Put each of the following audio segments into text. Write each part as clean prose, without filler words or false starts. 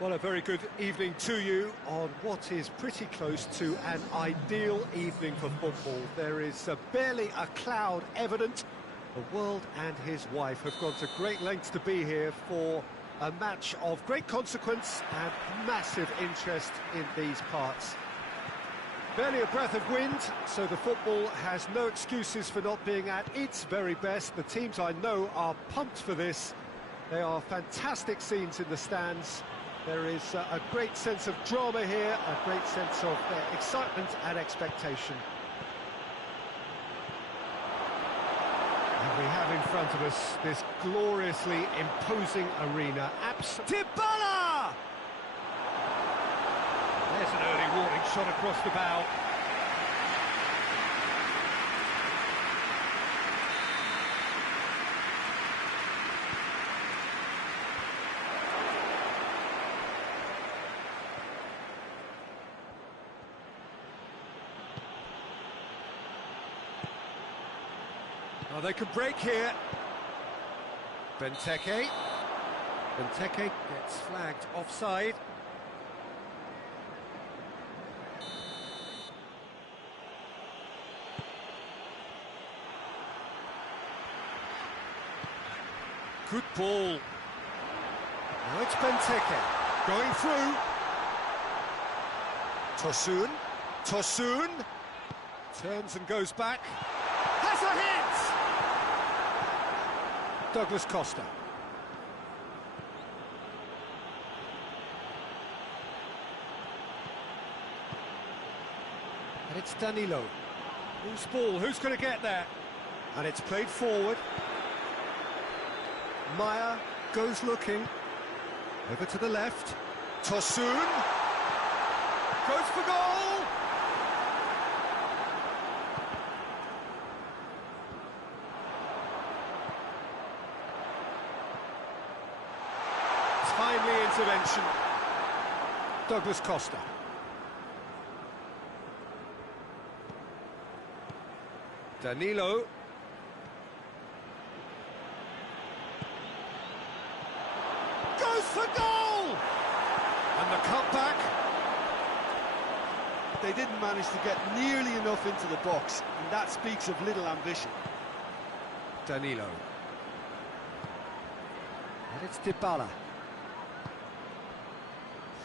Well, a very good evening to you on what is pretty close to an ideal evening for football. There is barely a cloud evident. The world and his wife have gone to great lengths to be here for a match of great consequence and massive interest in these parts. Barely a breath of wind, so the football has no excuses for not being at its very best. The teams I know are pumped for this. They are fantastic scenes in the stands. There is a great sense of drama here, a great sense of excitement and expectation. And we have in front of us this gloriously imposing arena. Dybala! There's an early warning shot across the bow. Oh, they could break here. Benteke. Benteke gets flagged offside. Good ball. Now it's Benteke going through. Tosun turns and goes back. Has a hit! Douglas Costa. And it's Danilo. Loose ball, who's going to get there? And it's played forward. Maya goes looking. Over to the left. Tosun. Goes for goal! Timely intervention. Douglas Costa. Danilo. Goes for goal! And the cutback. They didn't manage to get nearly enough into the box, and that speaks of little ambition. Danilo. And it's Dybala.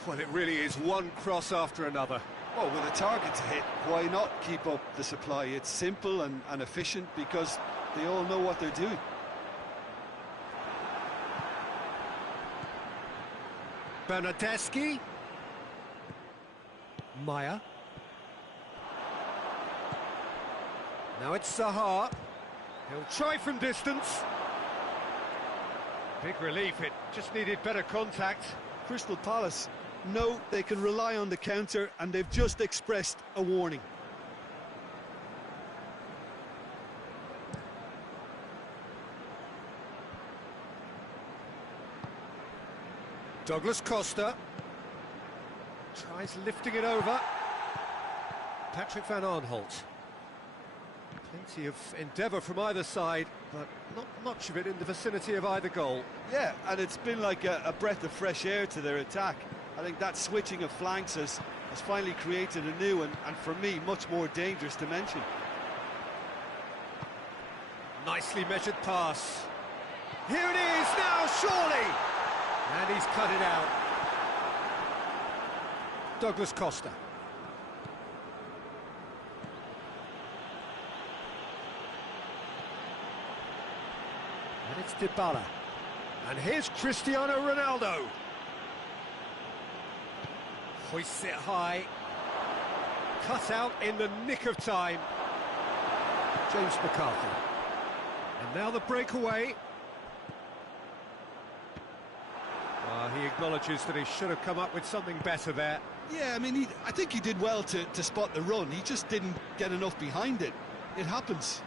Well, it really is one cross after another. Well, with a target to hit, why not keep up the supply? It's simple and efficient because they all know what they're doing. Bernardeschi. Maya. Now it's Zaha. He'll try from distance. Big relief, it just needed better contact. Crystal Palace know they can rely on the counter, and they've just expressed a warning. Douglas Costa tries lifting it over. Patrick van Aanholt. Plenty of endeavour from either side, but not much of it in the vicinity of either goal. Yeah, and it's been like a breath of fresh air to their attack. I think that switching of flanks has finally created a new and for me, much more dangerous dimension. Nicely measured pass. Here it is now, surely! And he's cut it out. Douglas Costa. And it's Dybala. And here's Cristiano Ronaldo. Hoists it high. Cut out in the nick of time. James McCarthy. And now the breakaway. He acknowledges that he should have come up with something better there. Yeah, I mean, I think he did well to spot the run. He just didn't get enough behind it. It happens.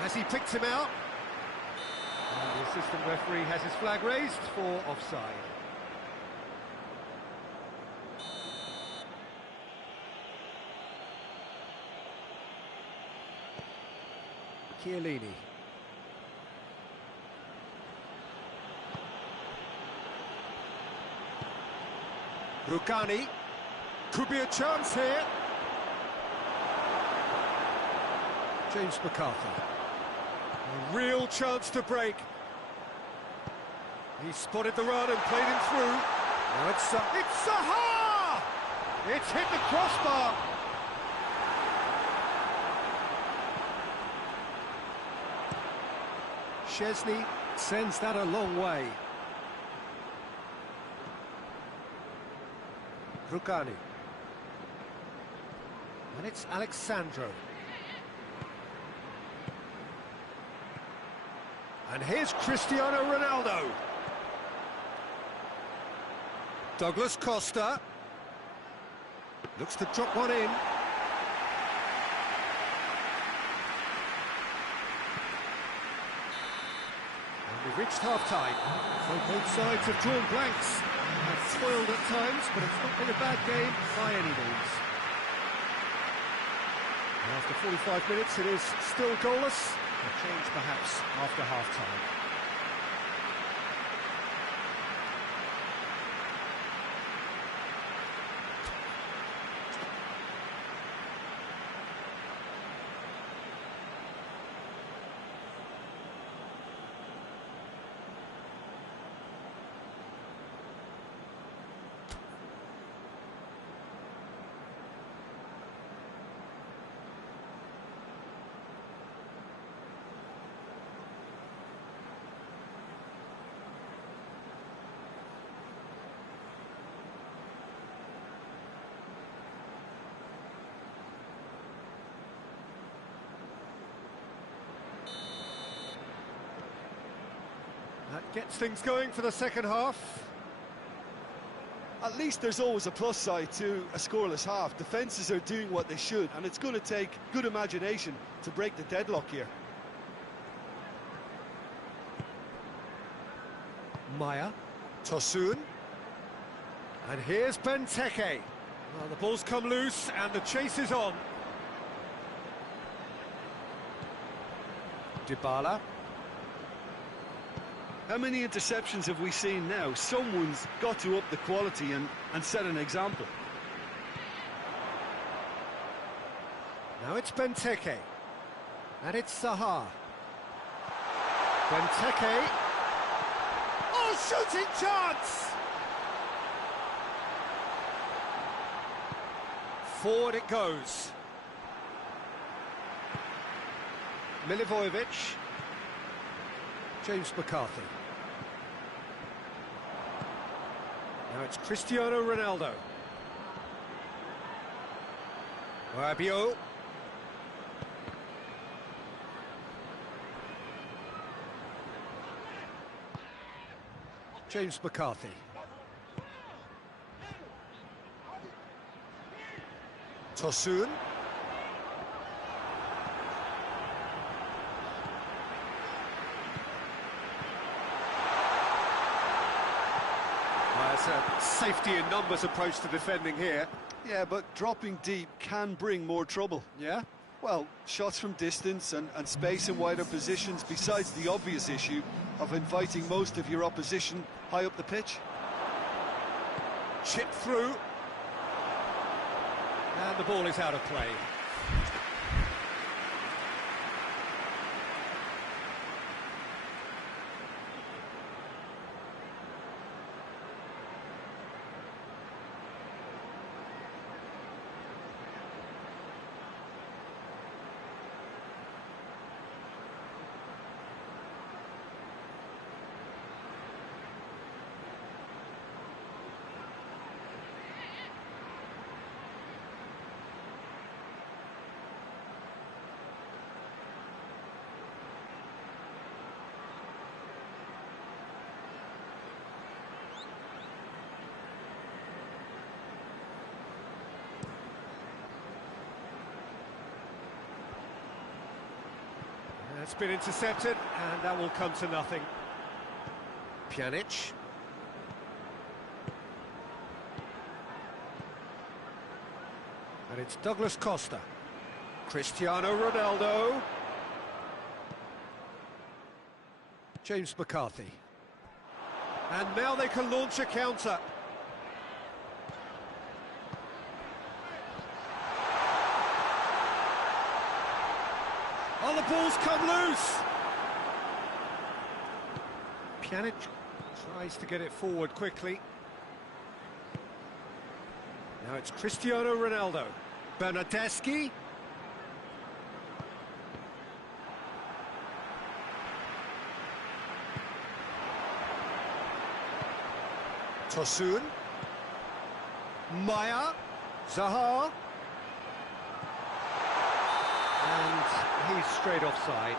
Has he picked him out? And the assistant referee has his flag raised for offside. Chiellini. Rugani. Could be a chance here. James McCarthy. A real chance to break. He spotted the run and played him through. Now it's Zaha! It's hit the crossbar. Szczesny sends that a long way. Rugani. And it's Alexandro. And here's Cristiano Ronaldo. Douglas Costa. Looks to drop one in. And we've reached half-time. So both sides have drawn blanks. Have toiled at times, but it's not been a bad game by any means. And after 45 minutes, it is still goalless. A change perhaps after half-time. That gets things going for the second half. At least there's always a plus side to a scoreless half. Defences are doing what they should, and it's going to take good imagination to break the deadlock here. Maya, Tosun, and here's Benteke. Well, the ball's come loose and the chase is on. Dybala. How many interceptions have we seen now? Someone's got to up the quality and set an example. Now it's Benteke. And it's Zaha. Benteke. Oh, shooting chance! Forward it goes. Milivojevic. James McCarthy. Now it's Cristiano Ronaldo. Rabiot. James McCarthy. Tosun. It's a safety in numbers approach to defending here. Yeah, but dropping deep can bring more trouble. Yeah? Well, shots from distance and space in wider positions, besides the obvious issue of inviting most of your opposition high up the pitch. Chip through. And the ball is out of play. It's been intercepted, and that will come to nothing. Pjanic. And it's Douglas Costa. Cristiano Ronaldo. James McCarthy. And now they can launch a counter. Oh, the ball's come loose! Pjanic tries to get it forward quickly. Now it's Cristiano Ronaldo. Bernardeschi. Tosun. Maya. Zaha. And he's straight offside.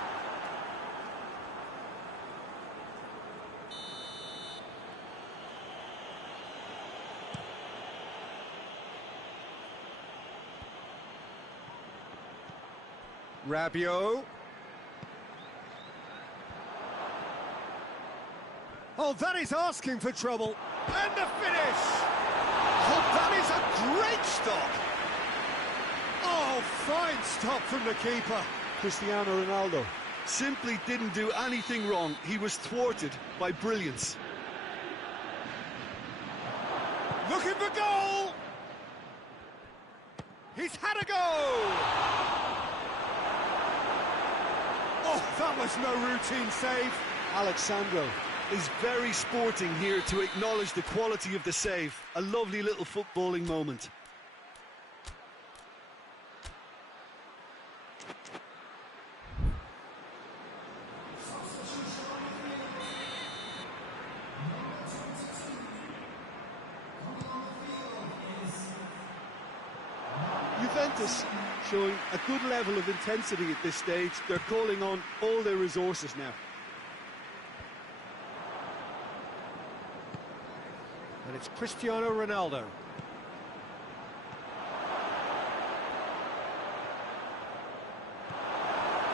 Rabiot. Oh, that is asking for trouble. And the finish! Oh, that is a great stop! Oh, fine stop from the keeper. Cristiano Ronaldo simply didn't do anything wrong. He was thwarted by brilliance. Looking for goal! He's had a go! Oh, that was no routine save. Alexandro is very sporting here to acknowledge the quality of the save. A lovely little footballing moment. Juventus showing a good level of intensity at this stage. They're calling on all their resources now. And it's Cristiano Ronaldo.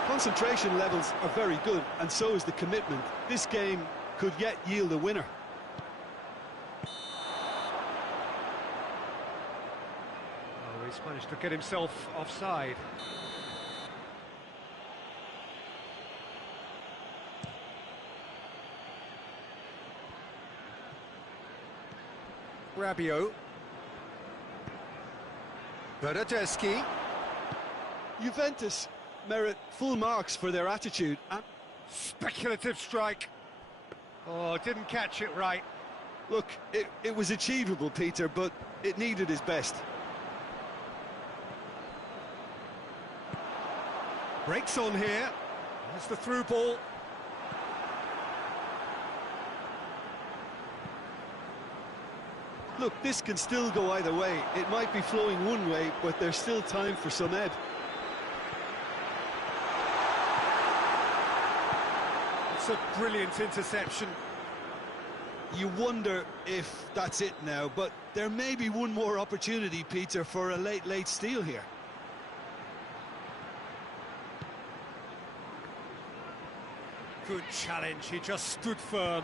Concentration levels are very good, and so is the commitment. This game could yet yield a winner. Oh, he's managed to get himself offside. Rabiot. Bernardeschi. Juventus merit full marks for their attitude. Speculative strike. Oh, didn't catch it right. Look, it was achievable, Peter, but it needed his best. Breaks on here. There's the through ball. Look, this can still go either way. It might be flowing one way, but there's still time for some ebb. It's a brilliant interception. You wonder if that's it now, but there may be one more opportunity, Peter, for a late steal here. Good challenge, he just stood firm.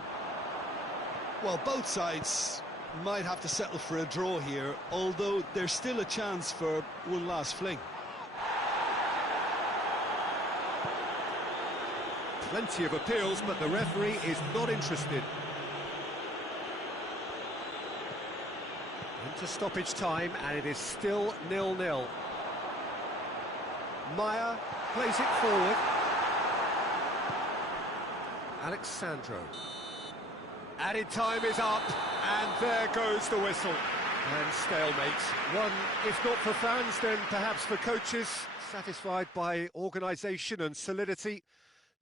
Well, both sides might have to settle for a draw here, although there's still a chance for one last fling. Plenty of appeals, but the referee is not interested. Into stoppage time, and it is still 0-0. Maya plays it forward. Alexandro. Added time is up, and there goes the whistle. And stalemate. One, if not for fans, then perhaps for coaches, satisfied by organisation and solidity.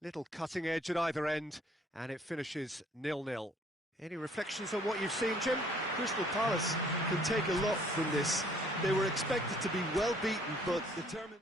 Little cutting edge at either end, and it finishes 0-0. Any reflections on what you've seen, Jim? Crystal Palace can take a lot from this. They were expected to be well beaten, but determined.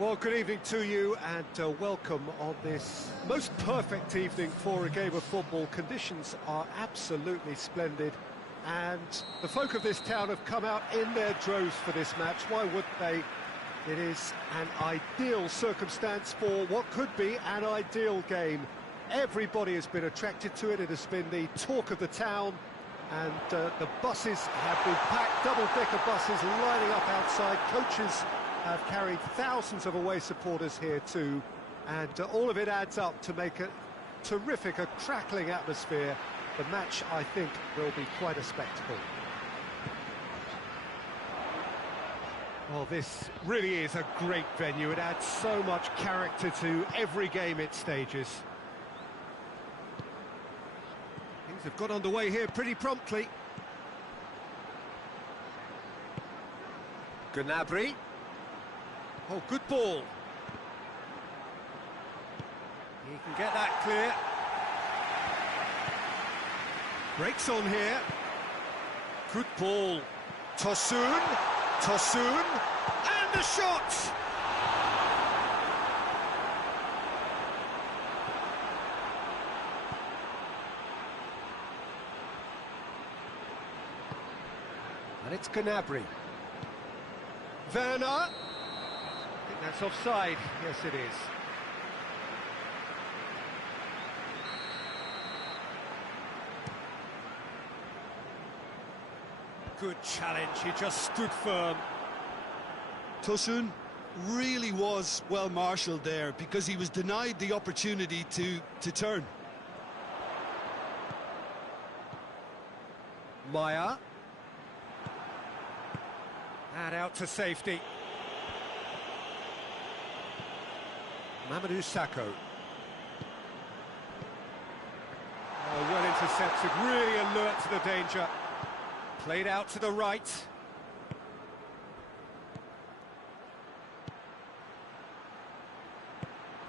Well, good evening to you and welcome on this most perfect evening for a game of football. Conditions are absolutely splendid and the folk of this town have come out in their droves for this match. Why wouldn't they? It is an ideal circumstance for what could be an ideal game. Everybody has been attracted to it. It has been the talk of the town and the buses have been packed, double-decker buses lining up outside. Coaches have carried thousands of away supporters here too, and all of it adds up to make a terrific, a crackling atmosphere. The match, I think, will be quite a spectacle. Well, this really is a great venue. It adds so much character to every game it stages. Things have got underway here pretty promptly. Gnabry. Oh, good ball. He can get that clear. Breaks on here. Good ball. Tosun, and the shot! And it's Gnabry. Werner. I think that's offside. Yes, it is. Good challenge. He just stood firm. Tosun really was well marshalled there because he was denied the opportunity to turn. Maya. And out to safety. Mamadou Sakho. Oh, well intercepted, really alert to the danger. Played out to the right.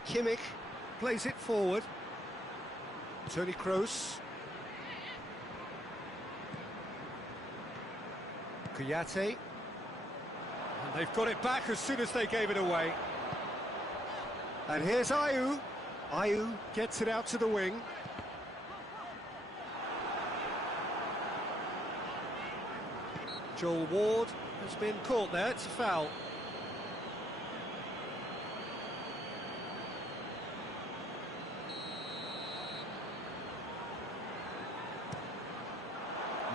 Kimmich plays it forward. Toni Kroos. Kouyaté. And they've got it back as soon as they gave it away. And here's Ayew. Ayew gets it out to the wing. Joel Ward has been caught there, it's a foul.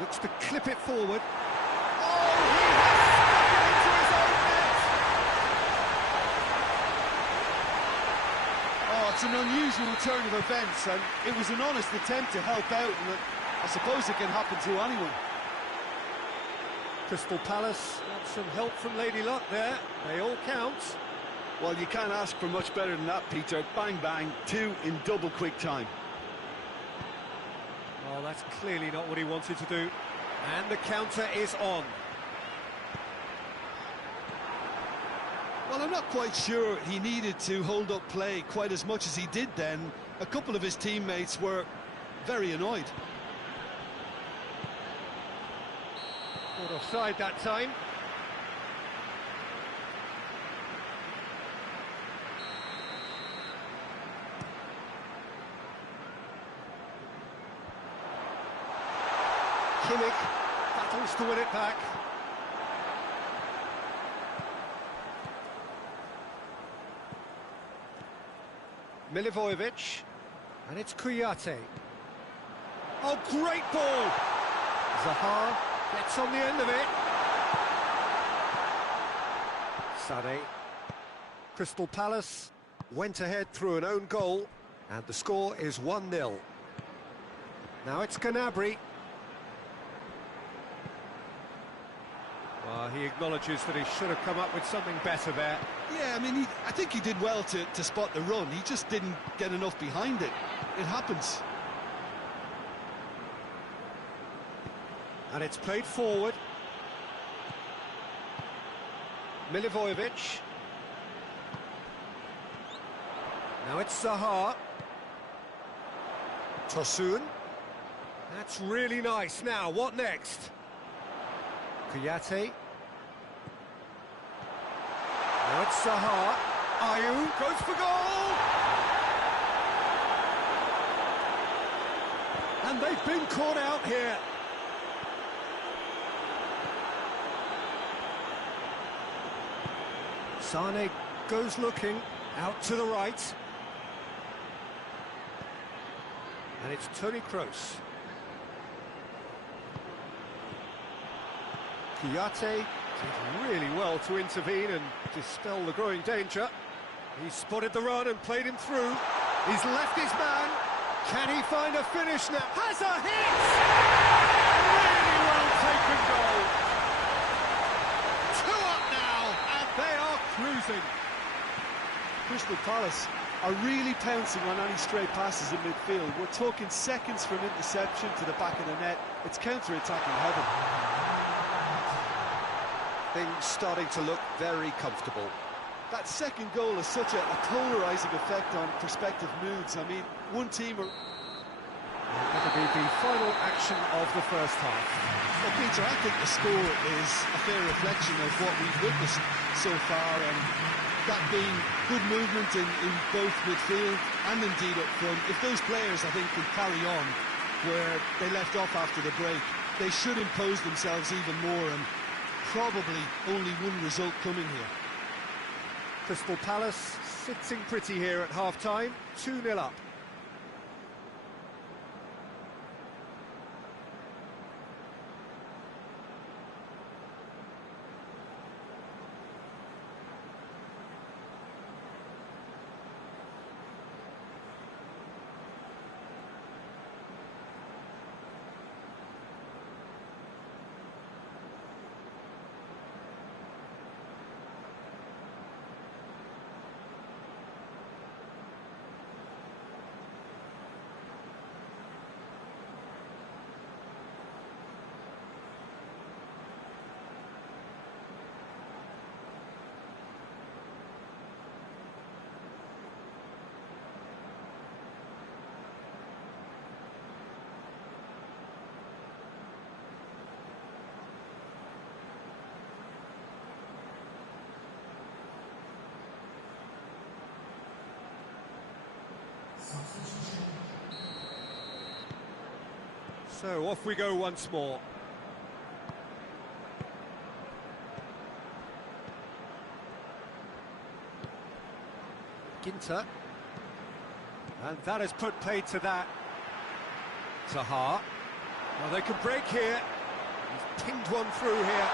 Looks to clip it forward. Oh, he has stuck it into his own net! Oh, it's an unusual turn of events, and it was an honest attempt to help out, and I suppose it can happen to anyone. Crystal Palace got some help from Lady Luck there. They all count. Well, you can't ask for much better than that, Peter. Bang, bang, two in double quick time. Oh, that's clearly not what he wanted to do. And the counter is on. Well, I'm not quite sure he needed to hold up play quite as much as he did then. A couple of his teammates were very annoyed. Caught offside that time. Kimmich battles to win it back. Milivojevic, and it's Kouyaté. Oh, great ball! Zaha gets on the end of it. Sané. Crystal Palace went ahead through an own goal, and the score is 1-0. Now it's Gnabry. Well, he acknowledges that he should have come up with something better there. Yeah, I mean, I think he did well to spot the run. He just didn't get enough behind it. It happens. And it's played forward. Milivojevic. Now it's Zaha. Tosun. That's really nice. Now, what next? Kouyaté. Now it's Zaha. Ayew goes for goal! And they've been caught out here. Sane goes looking, out to the right. And it's Toni Kroos. Kouyaté did really well to intervene and dispel the growing danger. He spotted the run and played him through. He's left his man. Can he find a finish now? Has a hit! Really well taken goal. 2 up now, and they are cruising. Crystal Palace are really pouncing on any stray passes in midfield. We're talking seconds from interception to the back of the net. It's counter-attacking heaven. Things starting to look very comfortable. That second goal has such a polarising effect on prospective moods. I mean, one team are... That'll be the final action of the first half. Well, Peter, I think the score is a fair reflection of what we've witnessed so far, and that being good movement in both midfield and indeed up front. If those players, I think, can carry on where they left off after the break, they should impose themselves even more, and probably only one result coming here. Crystal Palace sitting pretty here at half-time, 2-0 up. So off we go once more. Ginter. And that has put paid to that. Zaha. Well, they could break here. He's pinged one through here.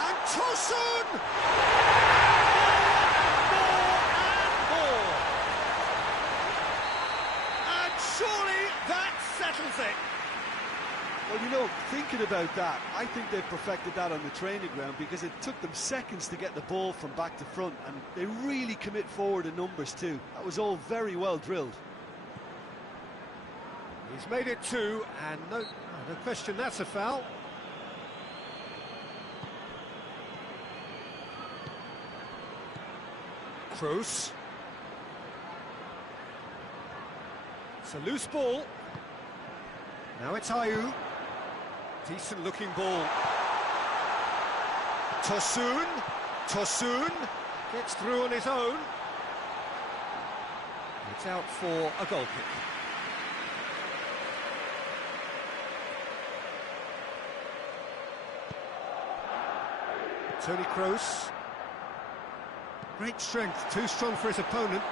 And Tosun! More. And surely that settles it. Well, you know, thinking about that, I think they've perfected that on the training ground, because it took them seconds to get the ball from back to front, and they really commit forward in numbers too. That was all very well drilled. He's made it 2, and no question that's a foul. Kroos. It's a loose ball. Now it's Ayew. Decent looking ball. Tosun gets through on his own. It's out for a goal kick. Toni Kroos. Great strength, too strong for his opponent.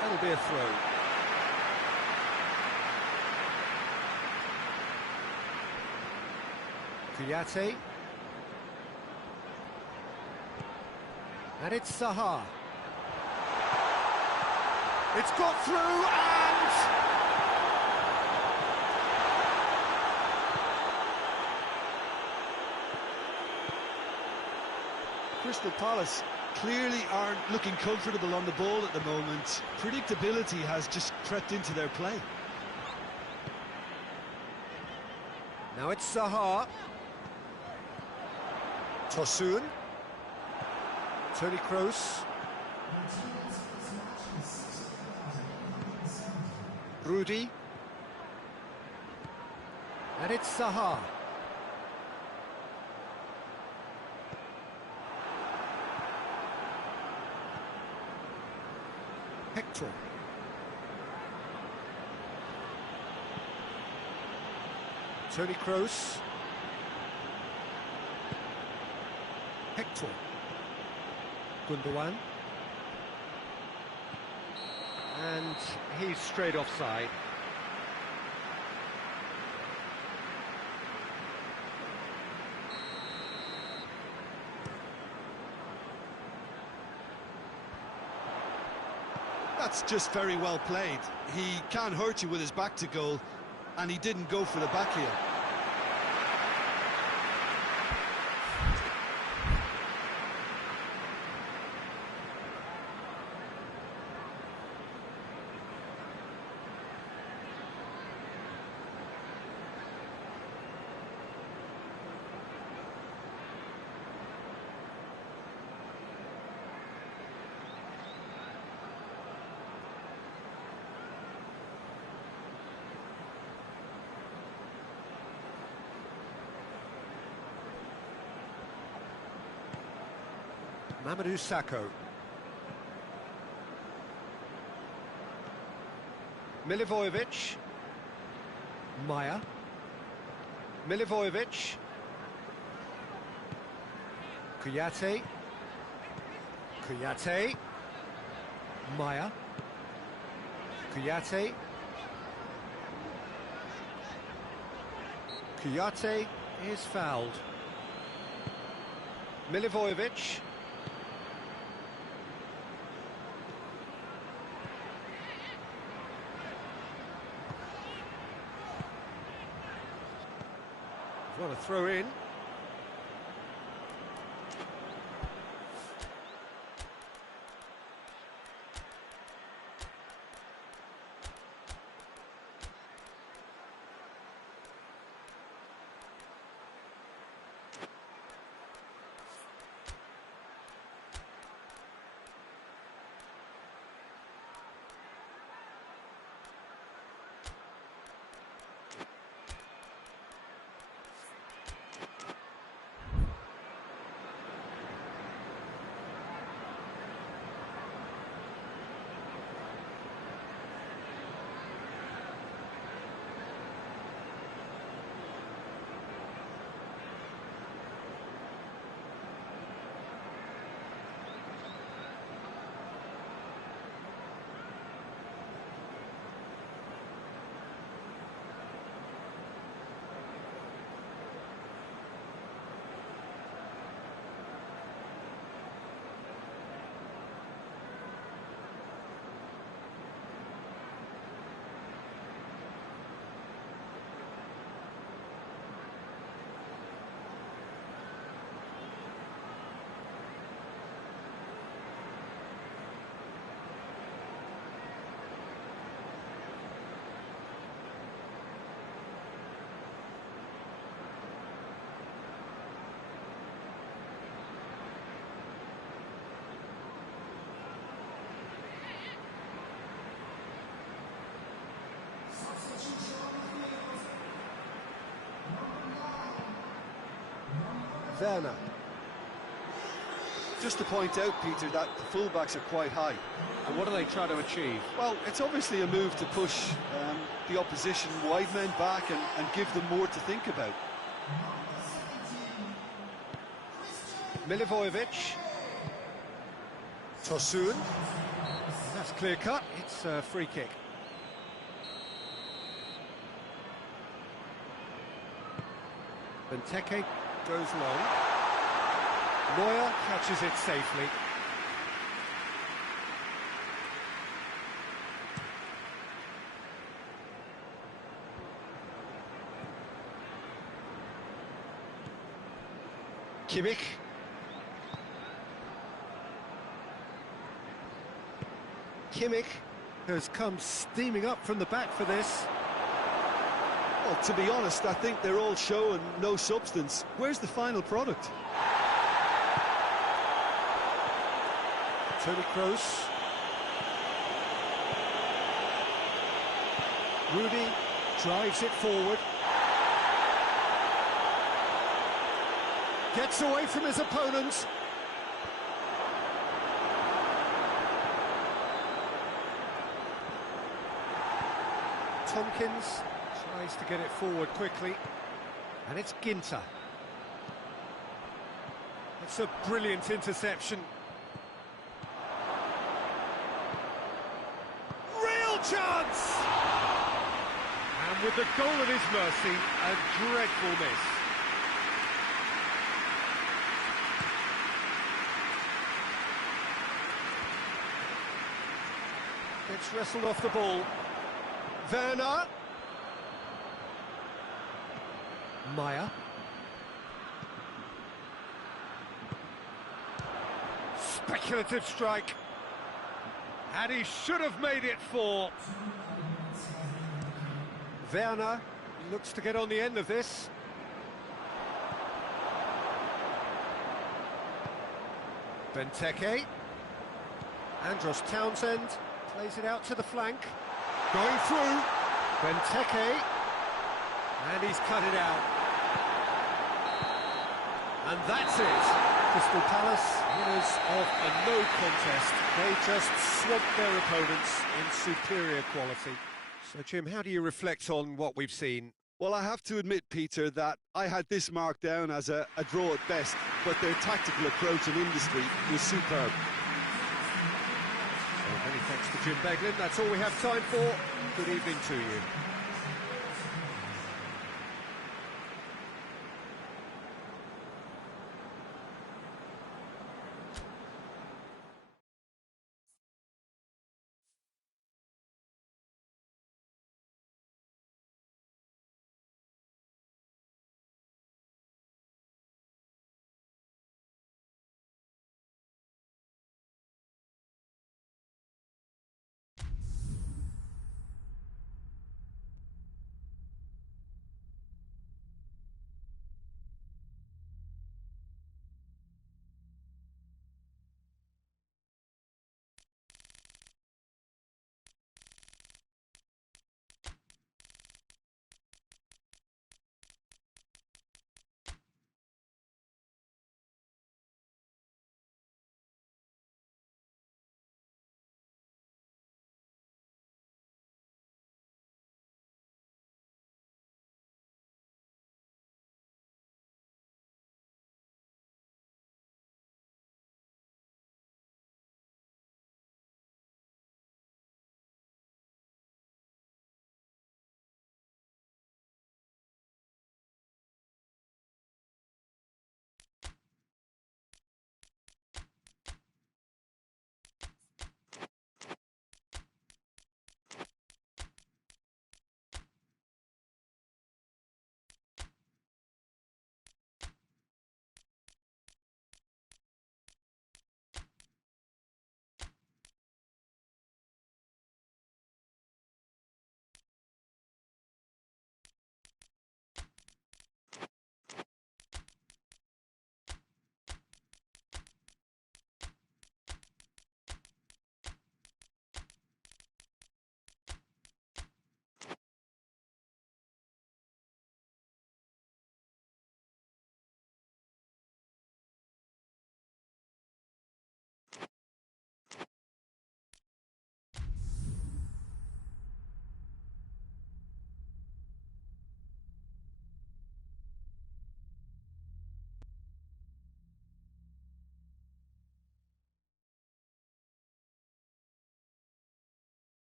That'll be a throw. Kouyaté. And it's Zaha. It's got through, and... Crystal Palace clearly aren't looking comfortable on the ball at the moment. Predictability has just crept into their play. Now it's Zaha. Tosun. Toni Kroos. Rudy. And it's Zaha. Hector. Toni Kroos. Hector. Gundogan. And he's straight offside. That's just very well played. He can't hurt you with his back to goal, and he didn't go for the back heel. Mamadou Sakho. Milivojevic. Maya. Milivojevic. Kouyaté. Kouyaté. Maya. Kouyaté. Kouyaté is fouled. Milivojevic. What a throw in. Werner. Just to point out, Peter, that the fullbacks are quite high. And what do they try to achieve? Well, it's obviously a move to push the opposition wide men back and give them more to think about. Milivojevic. Tosun. That's clear cut. It's a free kick. Benteke goes long. Neuer catches it safely. Kimmich. Kimmich has come steaming up from the back for this. Well, to be honest, I think they're all show and no substance. Where's the final product? Toni Kroos. Rooney drives it forward. Gets away from his opponent. Tompkins tries to get it forward quickly. And it's Ginter. It's a brilliant interception. Real chance! And with the goal at his mercy, a dreadful miss. It's wrestled off the ball. Werner. Meyer. Speculative strike. And he should have made it 4. Werner looks to get on the end of this. Benteke. Andros Townsend plays it out to the flank. Going through. Benteke. And he's cut it out. And that's it. Crystal Palace, winners of a no contest. They just swamped their opponents in superior quality. So, Jim, how do you reflect on what we've seen? Well, I have to admit, Peter, that I had this marked down as a draw at best, but their tactical approach and industry was superb. So many thanks to Jim Beglin. That's all we have time for. Good evening to you.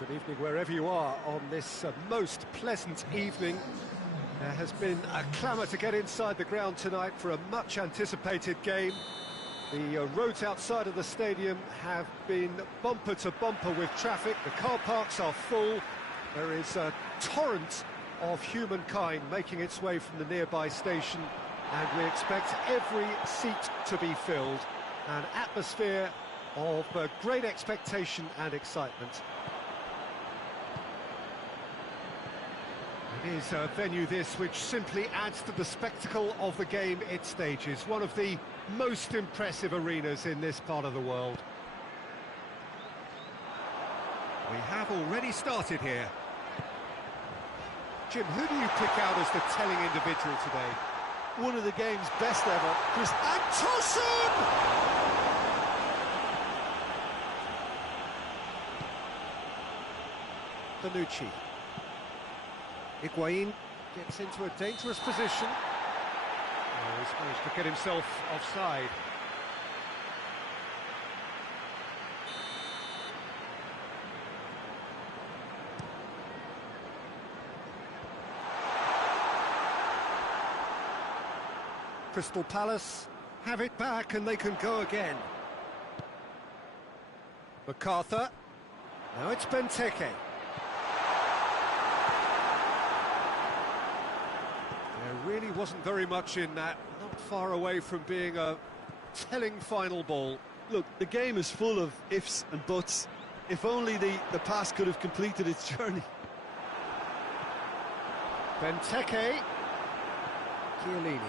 Good evening wherever you are on this most pleasant evening. There has been a clamour to get inside the ground tonight for a much-anticipated game. The roads outside of the stadium have been bumper to bumper with traffic. The car parks are full. There is a torrent of humankind making its way from the nearby station, and we expect every seat to be filled. An atmosphere of great expectation and excitement. It is a venue this which simply adds to the spectacle of the game it stages. One of the most impressive arenas in this part of the world. We have already started here. Jim, who do you pick out as the telling individual today? One of the game's best ever, Chris. And Tosun! Bonucci. Higuain gets into a dangerous position. Oh, he's managed to get himself offside. Crystal Palace have it back and they can go again. MacArthur. Now it's Benteke. There really wasn't very much in that, not far away from being a telling final ball. Look, the game is full of ifs and buts. If only the pass could have completed its journey. Benteke. Chiellini.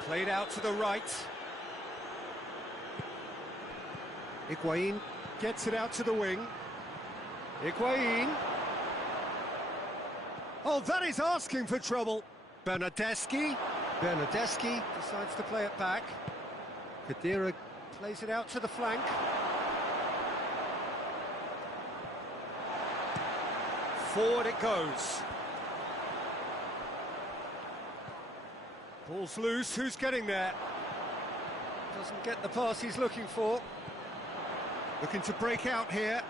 Played out to the right. Higuain gets it out to the wing. Higuain. Oh, that is asking for trouble. Bernardeschi. Bernardeschi decides to play it back. Khedira plays it out to the flank. Forward it goes. Ball's loose, who's getting there? Doesn't get the pass he's looking for. Looking to break out here.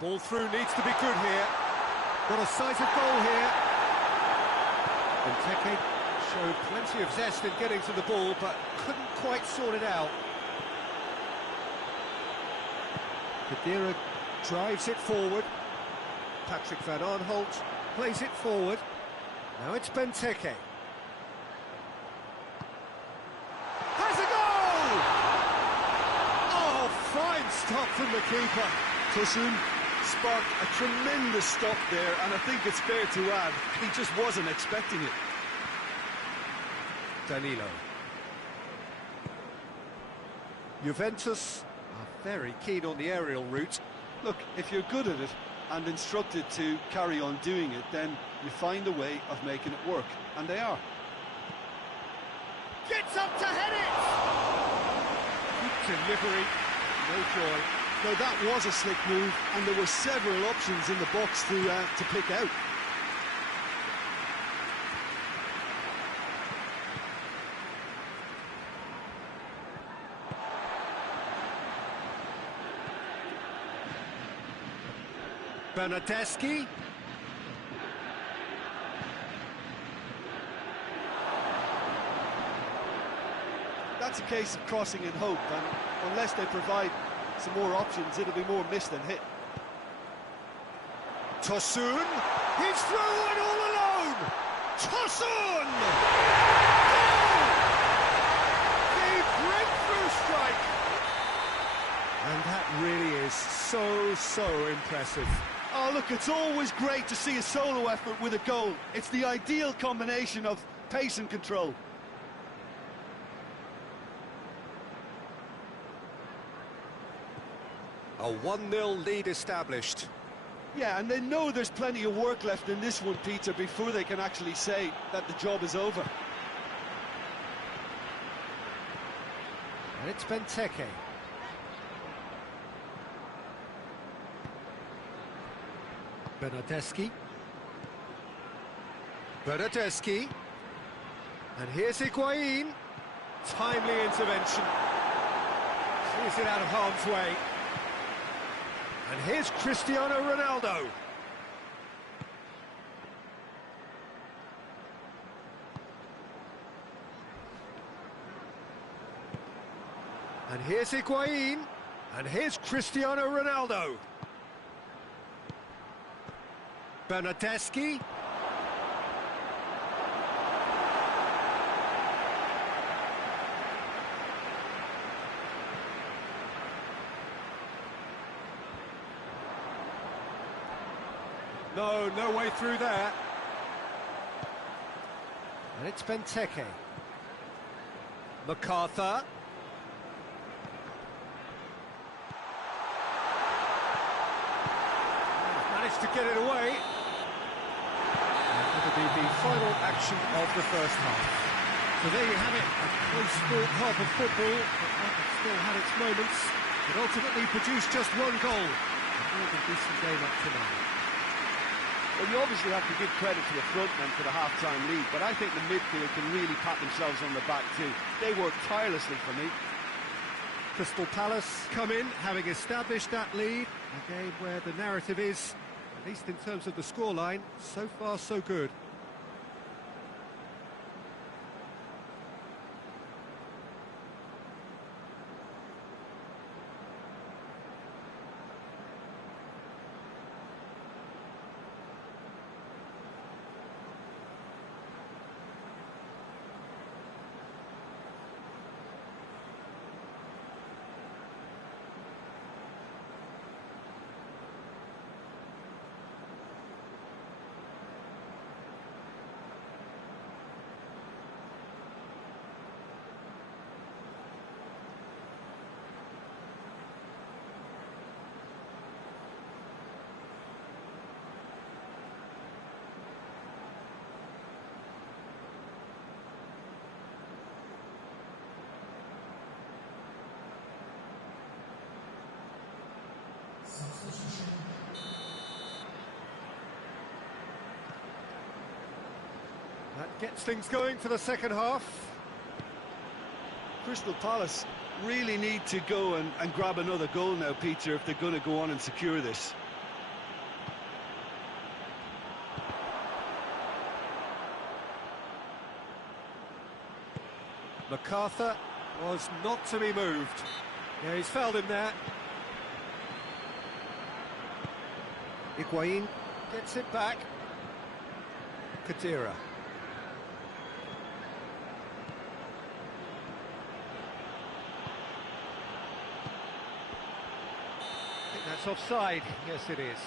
Ball through needs to be good here. Got a sight of goal here. Benteke showed plenty of zest in getting to the ball, but couldn't quite sort it out. Khedira drives it forward. Patrick Van Aanholt plays it forward. Now it's Benteke. Has a goal! Oh, fine stop from the keeper. Tosun sparked a tremendous stop there, and I think it's fair to add, he just wasn't expecting it. Danilo. Juventus are very keen on the aerial route. Look, if you're good at it and instructed to carry on doing it, then you find a way of making it work, and they are. Gets up to head it! Good delivery, no joy. No, that was a slick move, and there were several options in the box to pick out. Bernardeschi. That's a case of crossing in hope, and unless they provide some more options, it'll be more miss than hit. Tosun. He's through and all alone. Tosun! The breakthrough strike. And that really is so impressive. Oh, look, it's always great to see a solo effort with a goal. It's the ideal combination of pace and control. A 1-0 lead established. Yeah, and they know there's plenty of work left in this one, Peter, before they can actually say that the job is over. And it's Benteke. Bernardeschi. Bernardeschi. And here's Higuain. Timely intervention. Sees it out of harm's way. And here's Cristiano Ronaldo. And here's Higuain. And here's Cristiano Ronaldo. Bernardeschi. No way through there. And it's Benteke. MacArthur. Managed to get it away. And that'll be the final action of the first half. So there you have it, a close sport half of football, but one that still had its moments. It ultimately produced just one goal. A more than decent game up to now. Well, you obviously have to give credit to the front men for the half-time lead, but I think the midfield can really pat themselves on the back too. They worked tirelessly for me. Crystal Palace come in, having established that lead. A game where the narrative is, at least in terms of the scoreline, so far so good. That gets things going for the second half. Crystal Palace really need to go and grab another goal now, Peter, if they're going to go on and secure this. MacArthur was not to be moved. Yeah, he's fouled him there. Higuain gets it back. Kadira. I think that's offside. Yes, it is.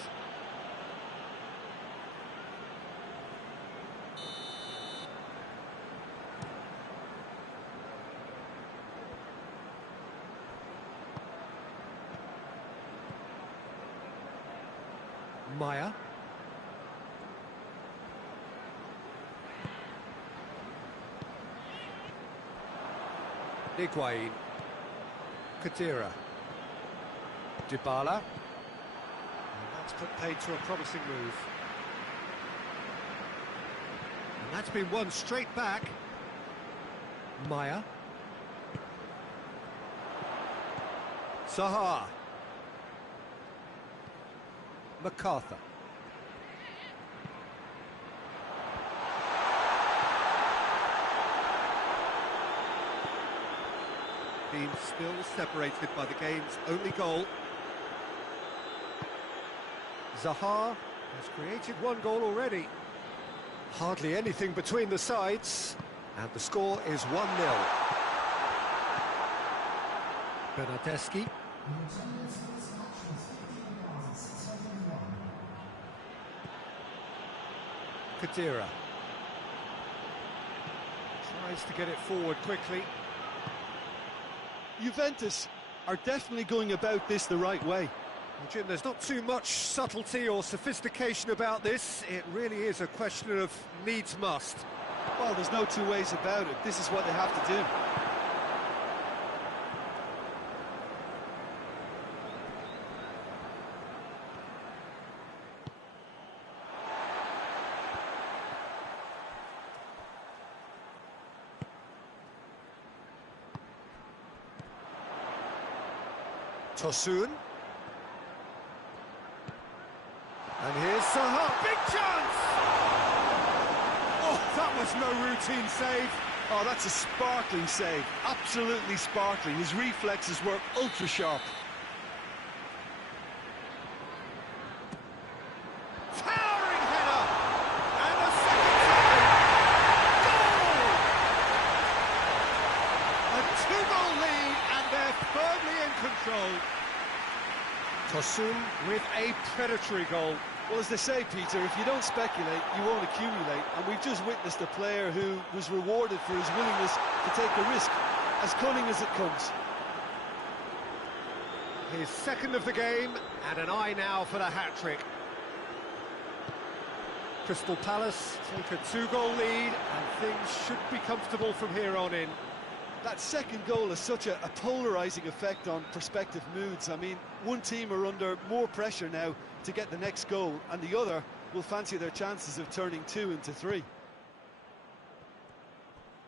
Maya. Higuain. Kadira. Dybala. And that's put paid to a promising move. And that's been won straight back. Maya. Zaha. MacArthur. Being still separated by the game's only goal. Zaha has created one goal already. Hardly anything between the sides, and the score is 1-0. Bernardeschi. Kadira tries to get it forward quickly. Juventus are definitely going about this the right way. Well, Jim, there's not too much subtlety or sophistication about this. It really is a question of needs must. Well, there's no two ways about it. This is what they have to do. Tosun. And here's Saha. Big chance! Oh, that was no routine save. Oh, that's a sparkling save. Absolutely sparkling. His reflexes were ultra sharp. Towering header! And a second time! Goal! A two-goal lead, and they're firmly in control. Tosun with a predatory goal. Well, as they say, Peter, if you don't speculate, you won't accumulate. And we've just witnessed a player who was rewarded for his willingness to take a risk, as cunning as it comes. His second of the game, and an eye now for the hat-trick. Crystal Palace take a two-goal lead, and things should be comfortable from here on in. That second goal has such a polarising effect on prospective moods. I mean, one team are under more pressure now to get the next goal, and the other will fancy their chances of turning 2 into 3.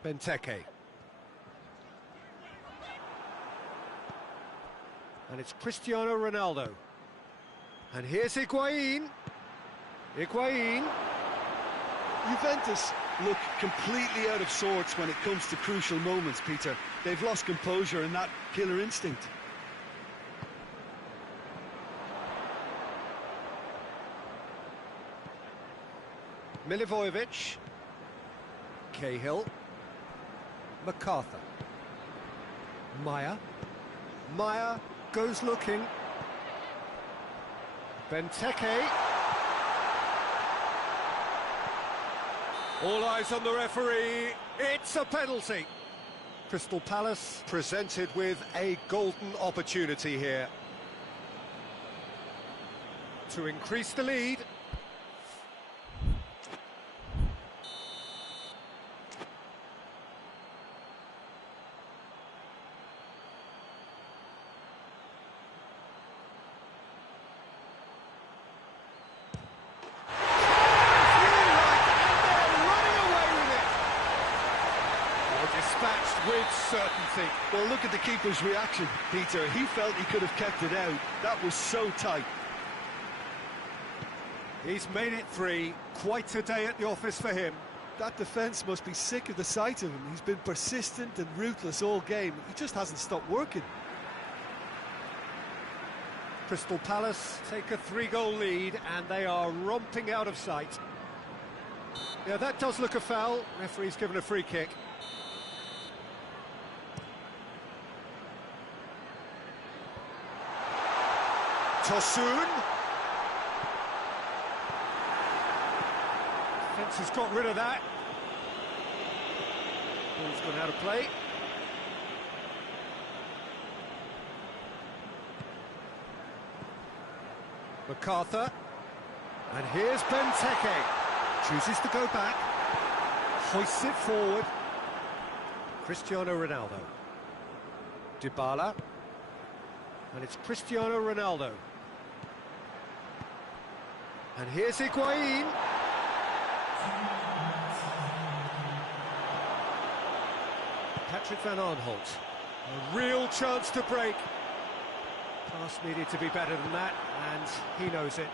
Benteke. And it's Cristiano Ronaldo. And here's Higuain. Higuain. Juventus look completely out of sorts when it comes to crucial moments, Peter. They've lost composure and that killer instinct. Milivojevic. Cahill. MacArthur. Maya goes looking. Benteke. All eyes on the referee. It's a penalty. Crystal Palace presented with a golden opportunity here to increase the lead. Dispatched with certainty. Well, look at the keeper's reaction, Peter. He felt he could have kept it out. That was so tight. He's made it 3. Quite a day at the office for him. That defence must be sick of the sight of him. He's been persistent and ruthless all game. He just hasn't stopped working. Crystal Palace take a 3-goal lead, and they are romping out of sight. Yeah, that does look a foul. Referee's given a free kick. Tosun. Defence has got rid of that. Ball's gone out of play. MacArthur. And here's Benteke. Chooses to go back. Hoists it forward. Cristiano Ronaldo. Dybala. And it's Cristiano Ronaldo. And here's Higuain. Patrick Van Aanholt. A real chance to break. Pass needed to be better than that, and he knows it.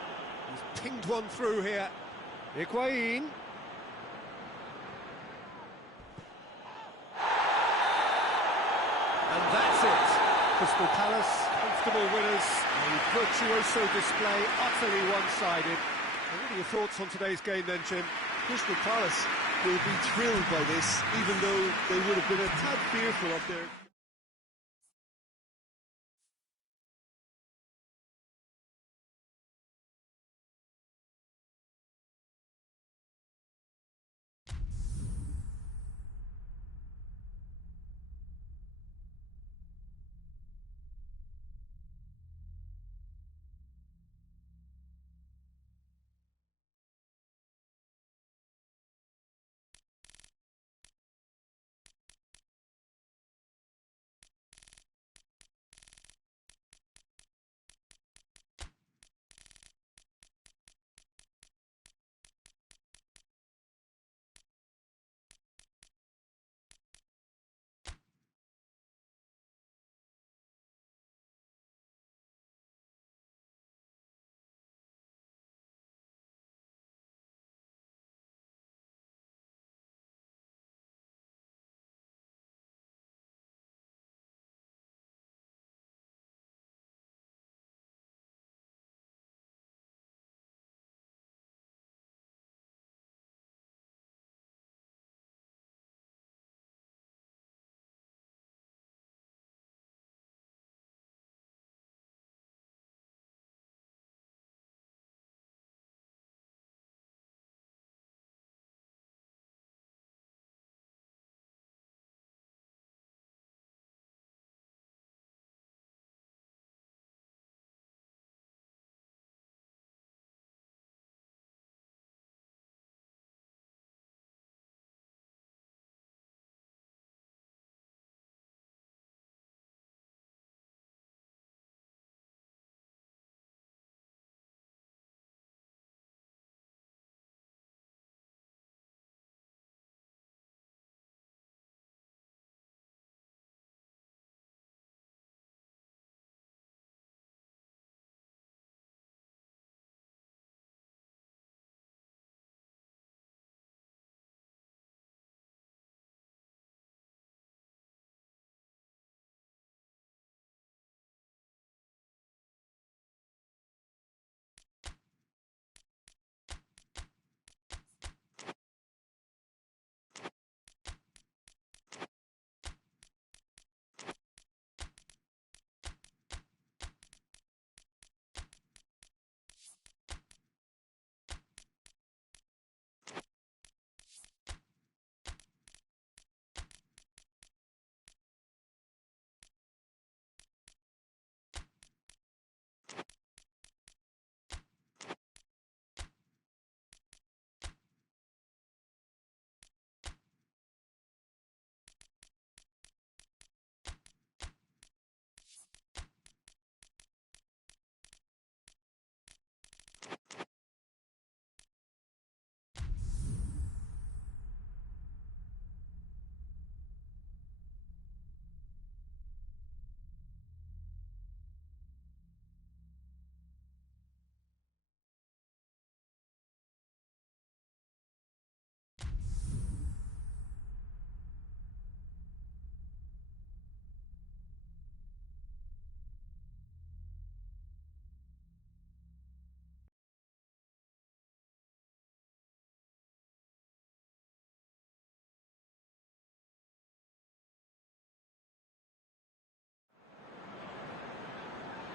He's pinged one through here. Higuain. And that's it. Crystal Palace, comfortable winners. A virtuoso display, utterly one-sided. What are your thoughts on today's game then, Jim? Crystal Palace will be thrilled by this, even though they would have been a tad fearful up there.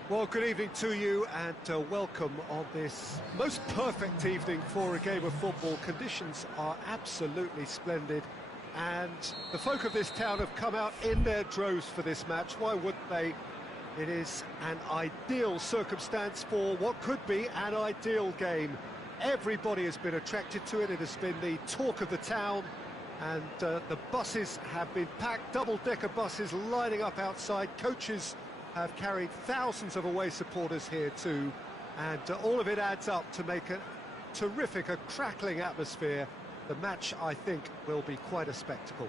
Well, good evening to you and welcome on this most perfect evening for a game of football. Conditions are absolutely splendid and the folk of this town have come out in their droves for this match. Why wouldn't they? It is an ideal circumstance for what could be an ideal game. Everybody has been attracted to it. It has been the talk of the town and the buses have been packed, double-decker buses lining up outside. Coaches have carried thousands of away supporters here too, and all of it adds up to make a terrific, a crackling atmosphere. The match, I think, will be quite a spectacle.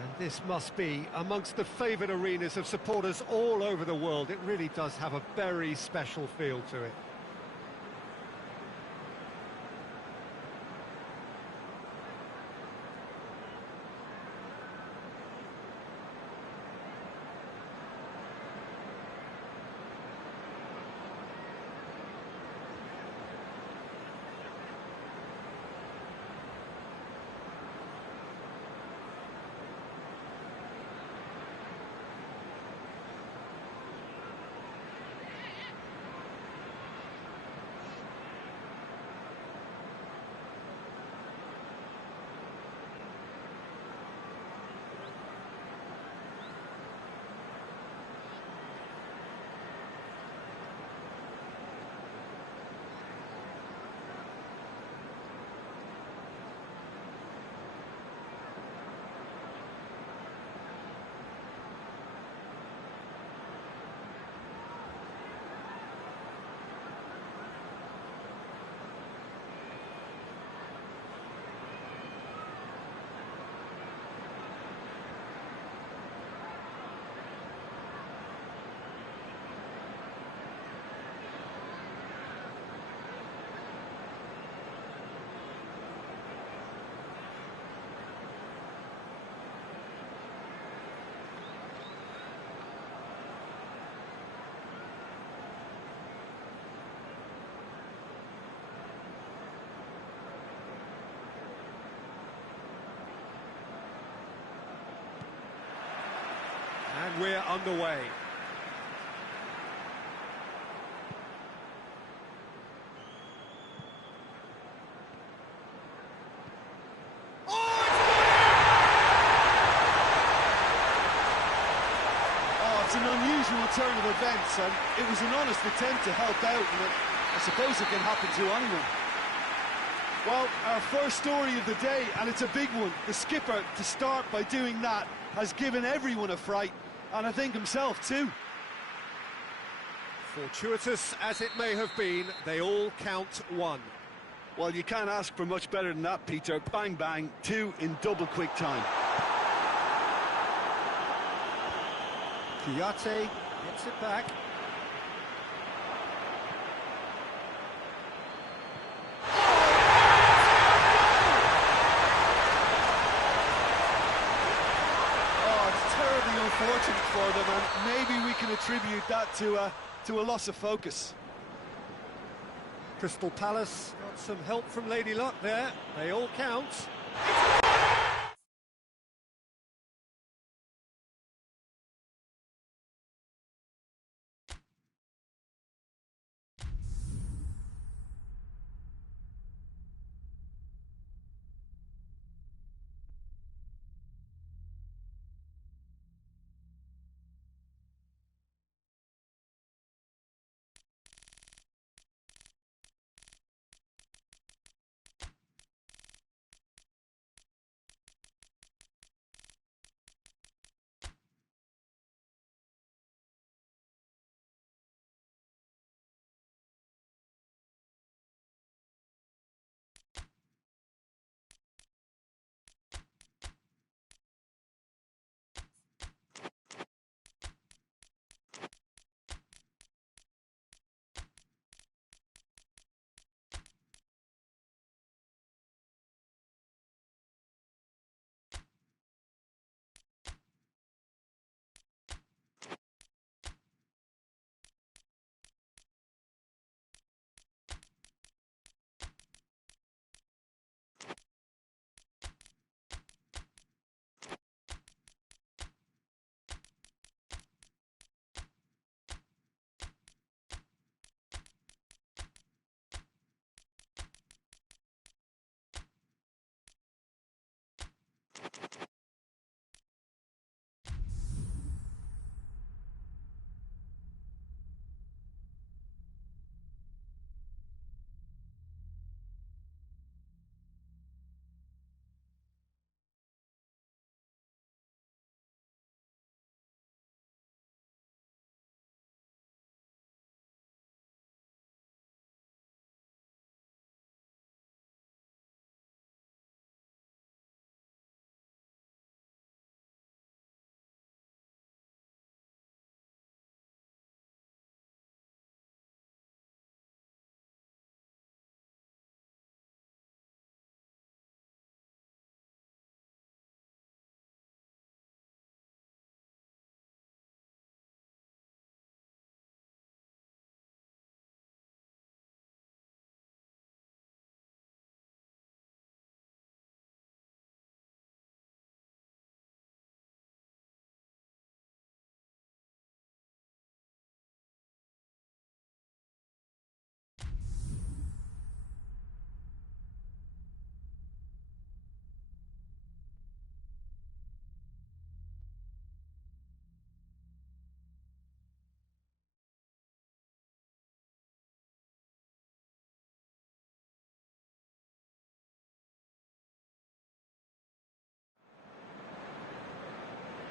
And this must be amongst the favoured arenas of supporters all over the world. It really does have a very special feel to it. And we're underway. It's an unusual turn of events, and it was an honest attempt to help out, and I suppose it can happen to anyone. Well, our first story of the day, and it's a big one. The skipper, to start by doing that, has given everyone a fright, and I think himself too. Fortuitous as it may have been, they all count one. Well, you can't ask for much better than that, Peter. Bang, bang, two in double quick time. Cuoi gets it back. Unfortunate for them, and maybe we can attribute that to a loss of focus. Crystal Palace got some help from Lady Luck there. They all count.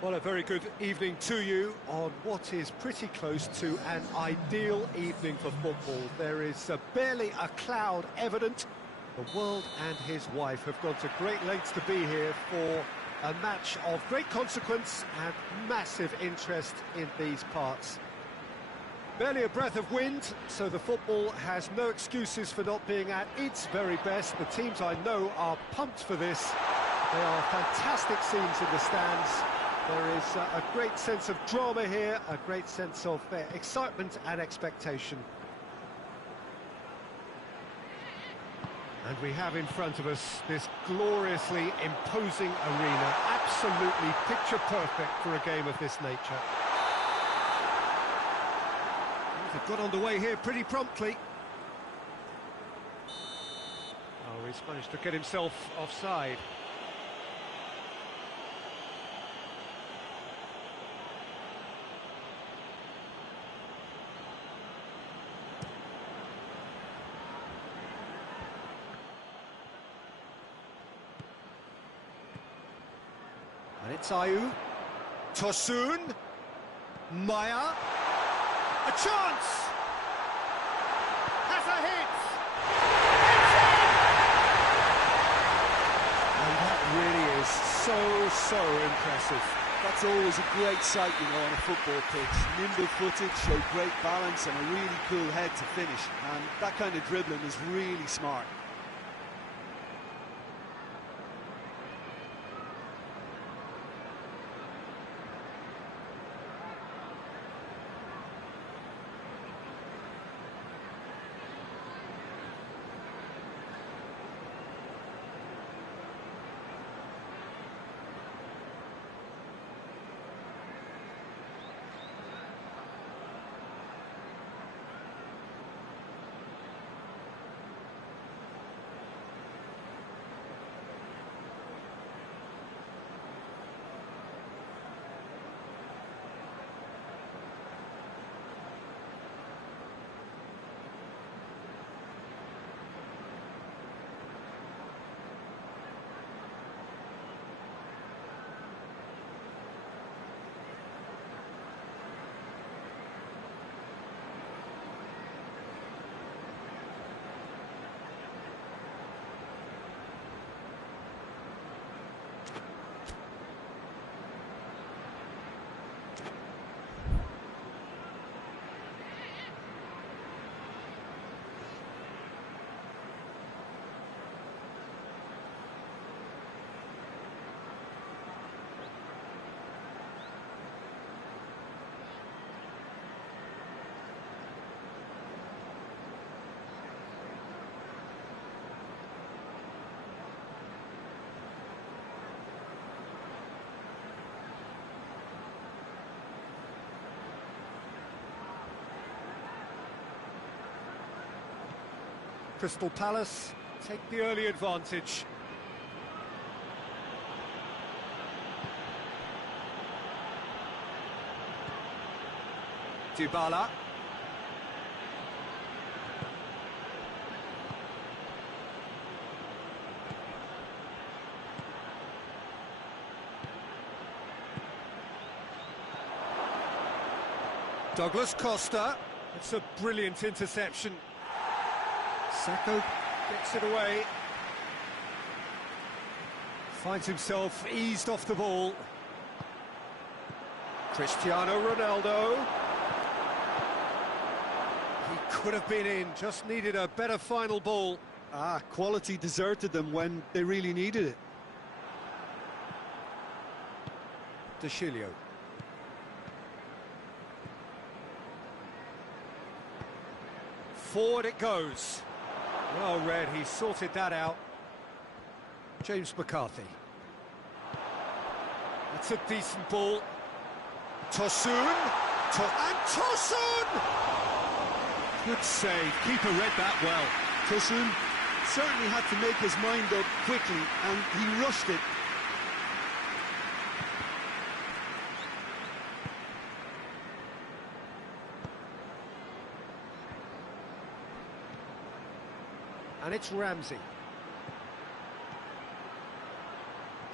Well, a very good evening to you on what is pretty close to an ideal evening for football. There is barely a cloud evident. The world and his wife have gone to great lengths to be here for a match of great consequence and massive interest in these parts. Barely a breath of wind, so the football has no excuses for not being at its very best. The teams I know are pumped for this. They are fantastic scenes in the stands. There is a great sense of drama here, a great sense of excitement and expectation. And we have in front of us this gloriously imposing arena, absolutely picture perfect for a game of this nature. They've got underway here pretty promptly. Oh, he's managed to get himself offside. And it's Ayu, Tosun, Maya, a chance! Has a hit! And that really is so impressive. That's always a great sight, you know, on a football pitch. Nimble-footed, showed great balance and a really cool head to finish. And that kind of dribbling is really smart. Crystal Palace take the early advantage. Dybala. Douglas Costa. It's a brilliant interception. Sacco gets it away. Finds himself eased off the ball. Cristiano Ronaldo. He could have been in, just needed a better final ball. Quality deserted them when they really needed it. De Chilio. Forward it goes. Well read, he sorted that out. James McCarthy. That's a decent ball. Tosun. And Tosun! Good save. Keeper read that well. Tosun certainly had to make his mind up quickly, and he rushed it. And it's Ramsey.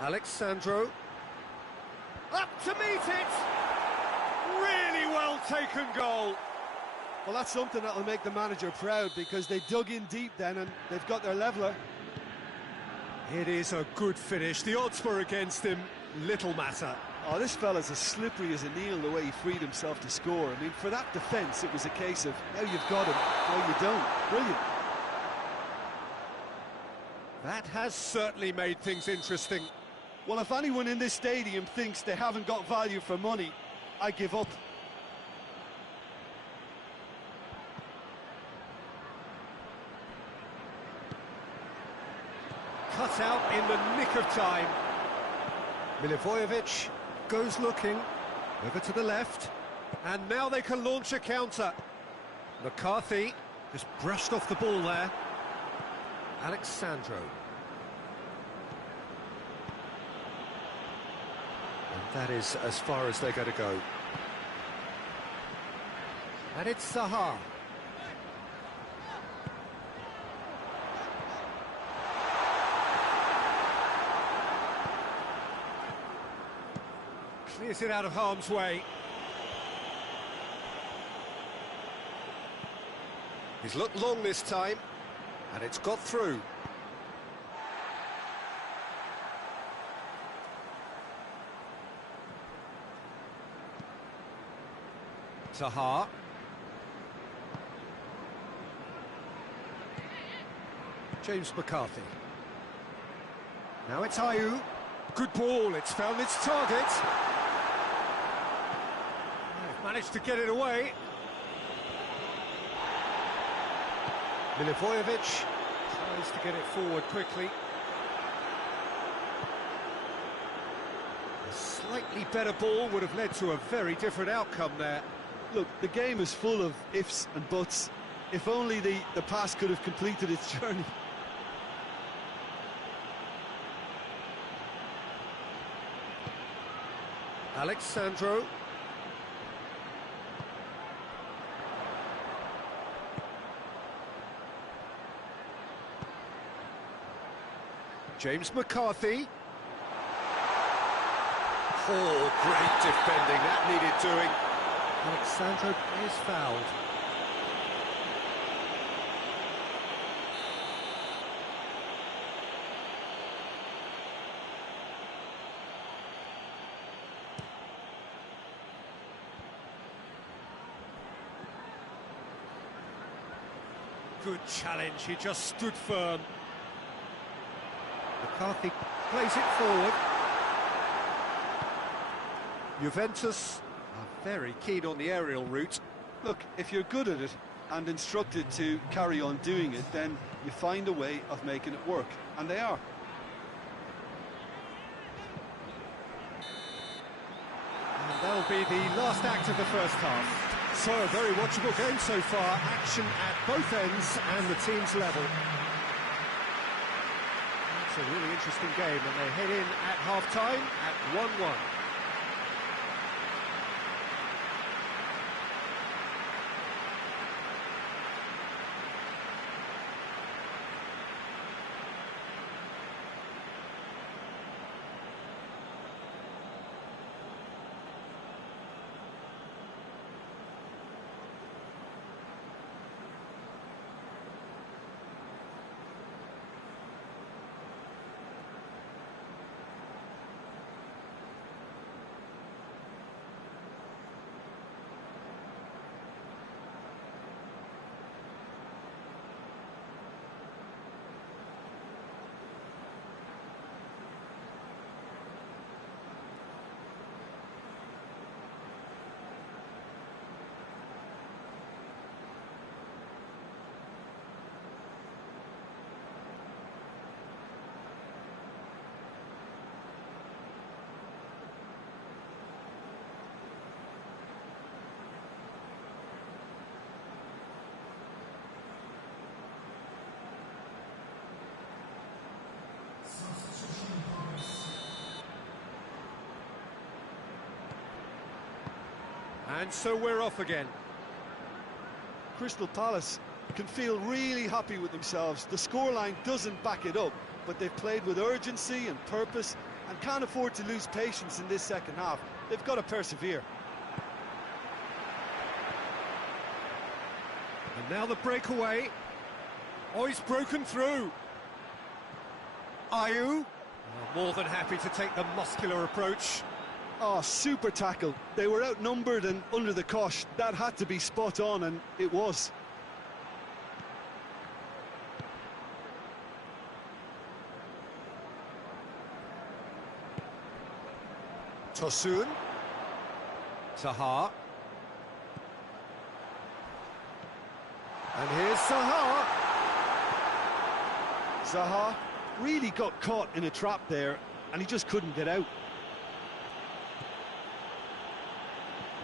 Alexandro Up to meet it! Really well taken goal. Well, that's something that'll make the manager proud, because they dug in deep then and they've got their leveller. It is a good finish. The odds were against him. Little matter. Oh, this fella's as slippery as a Neil, the way he freed himself to score. I mean, for that defence, it was a case of, now you've got him, now you don't. Brilliant. That has certainly made things interesting. Well, if anyone in this stadium thinks they haven't got value for money, I give up. Cut out in the nick of time. Milivojevic goes looking, over to the left, and now they can launch a counter. McCarthy just brushed off the ball there. Alexandro. And that is as far as they're going to go. And it's Zaha. Clears it out of harm's way. He's looked long this time, and it's got through. Zaha. James McCarthy. Now it's Ayew. Good ball, it's found its target. They've managed to get it away. Milivojevic tries to get it forward quickly. A slightly better ball would have led to a very different outcome there. Look, the game is full of ifs and buts. If only the pass could have completed its journey. Alexandro. James McCarthy. Oh, great defending, that needed doing. Alexandro is fouled. Good challenge, he just stood firm. McCarthy plays it forward. Juventus are very keen on the aerial route. Look, if you're good at it and instructed to carry on doing it, then you find a way of making it work, and they are. And that'll be the last act of the first half. So, a very watchable game so far. Action at both ends and the teams level. It's a really interesting game, and they head in at half-time at 1-1. And so we're off again. Crystal Palace can feel really happy with themselves. The scoreline doesn't back it up, but they've played with urgency and purpose, and can't afford to lose patience in this second half. They've got to persevere. And now the breakaway. Oh, he's broken through. Ayew. More than happy to take the muscular approach. Oh, super tackle. They were outnumbered and under the cosh. That had to be spot on, and it was. Tosun. Zaha. And here's Zaha. Zaha really got caught in a trap there, and he just couldn't get out.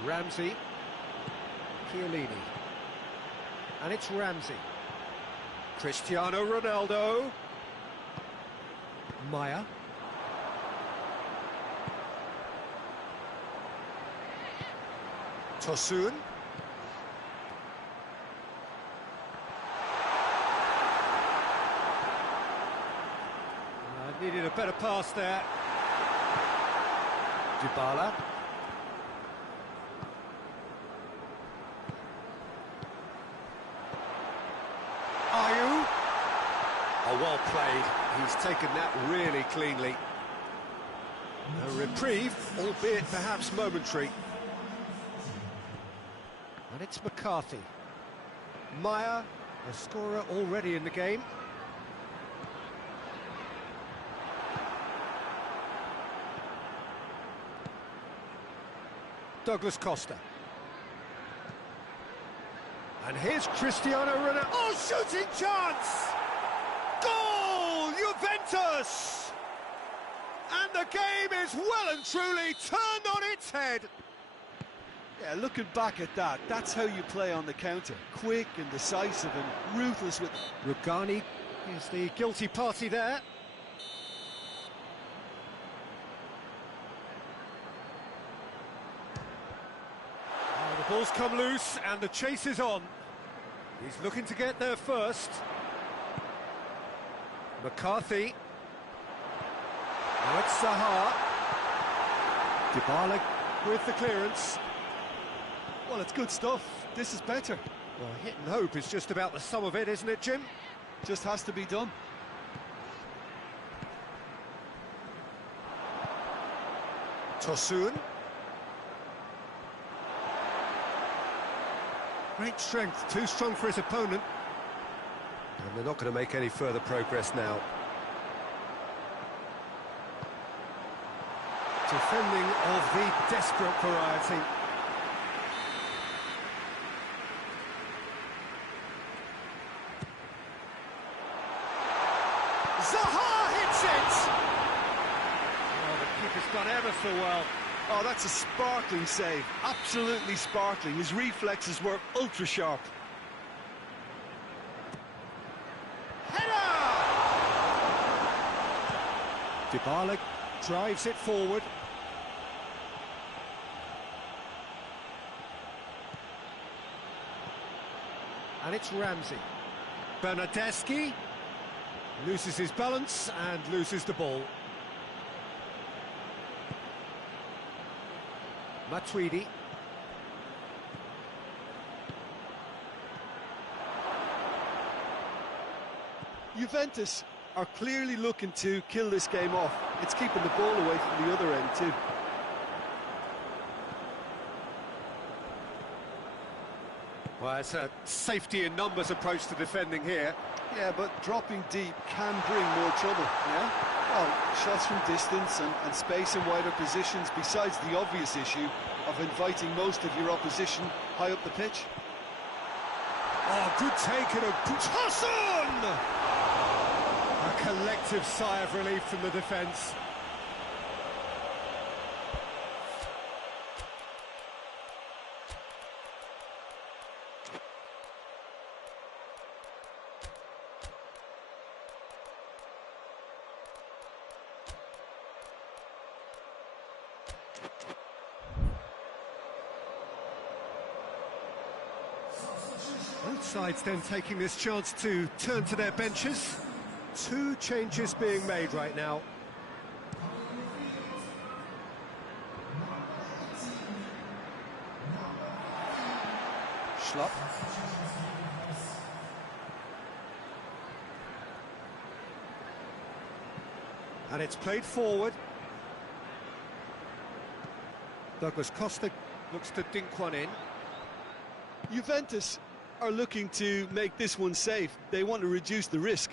Ramsey. Chiellini. And it's Ramsey. Cristiano Ronaldo. Maya. Tosun. Needed a better pass there. Dybala. Ayew. Oh, well played. He's taken that really cleanly. A reprieve, albeit perhaps momentary. And it's McCarthy. Maya, a scorer already in the game. Douglas Costa. And here's Cristiano Ronaldo. Oh, shooting chance! Goal! Juventus! And the game is well and truly turned on its head. Yeah, looking back at that, that's how you play on the counter. Quick and decisive and ruthless with... Rugani is the guilty party there. The ball's come loose and the chase is on. He's looking to get there first. McCarthy. Now it's Zaha. Dybala with the clearance. Well, it's good stuff. This is better. Well, hit and hope is just about the sum of it, isn't it, Jim? Just has to be done. Tosun. Great strength, too strong for his opponent. And they're not going to make any further progress now. Defending of the desperate variety. Zaha hits it! Oh, the keeper's done ever so well. Oh, that's a sparkling save. Absolutely sparkling. His reflexes were ultra sharp. Header! Dybala drives it forward. And it's Ramsey. Bernardeschi loses his balance and loses the ball. Matuidi. Juventus are clearly looking to kill this game off. It's keeping the ball away from the other end too. Well, it's a safety in numbers approach to defending here. Yeah, but dropping deep can bring more trouble, yeah? Well, shots from distance and space in wider positions, besides the obvious issue of inviting most of your opposition high up the pitch. Oh, good take and a good toss on! A collective sigh of relief from the defence. Both sides then taking this chance to turn to their benches. Two changes being made right now. flip-flop. And it's played forward. Douglas Costa looks to dink one in. Juventus are looking to make this one safe. They want to reduce the risk.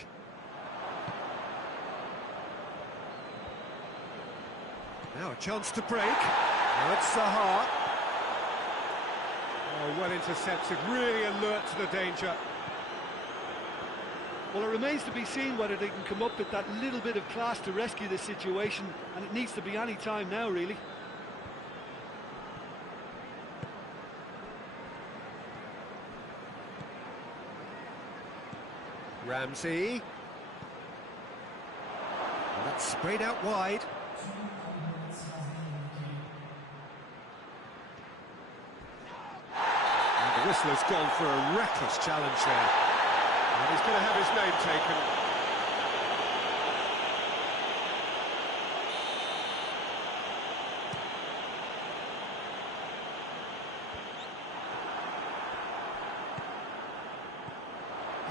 Now a chance to break. Now it's Zaha. Oh, well intercepted, really alert to the danger. Well, it remains to be seen whether they can come up with that little bit of class to rescue the situation, and it needs to be any time now, really. Ramsey. And that's sprayed out wide. And the whistle has gone for a reckless challenge there. And he's going to have his name taken.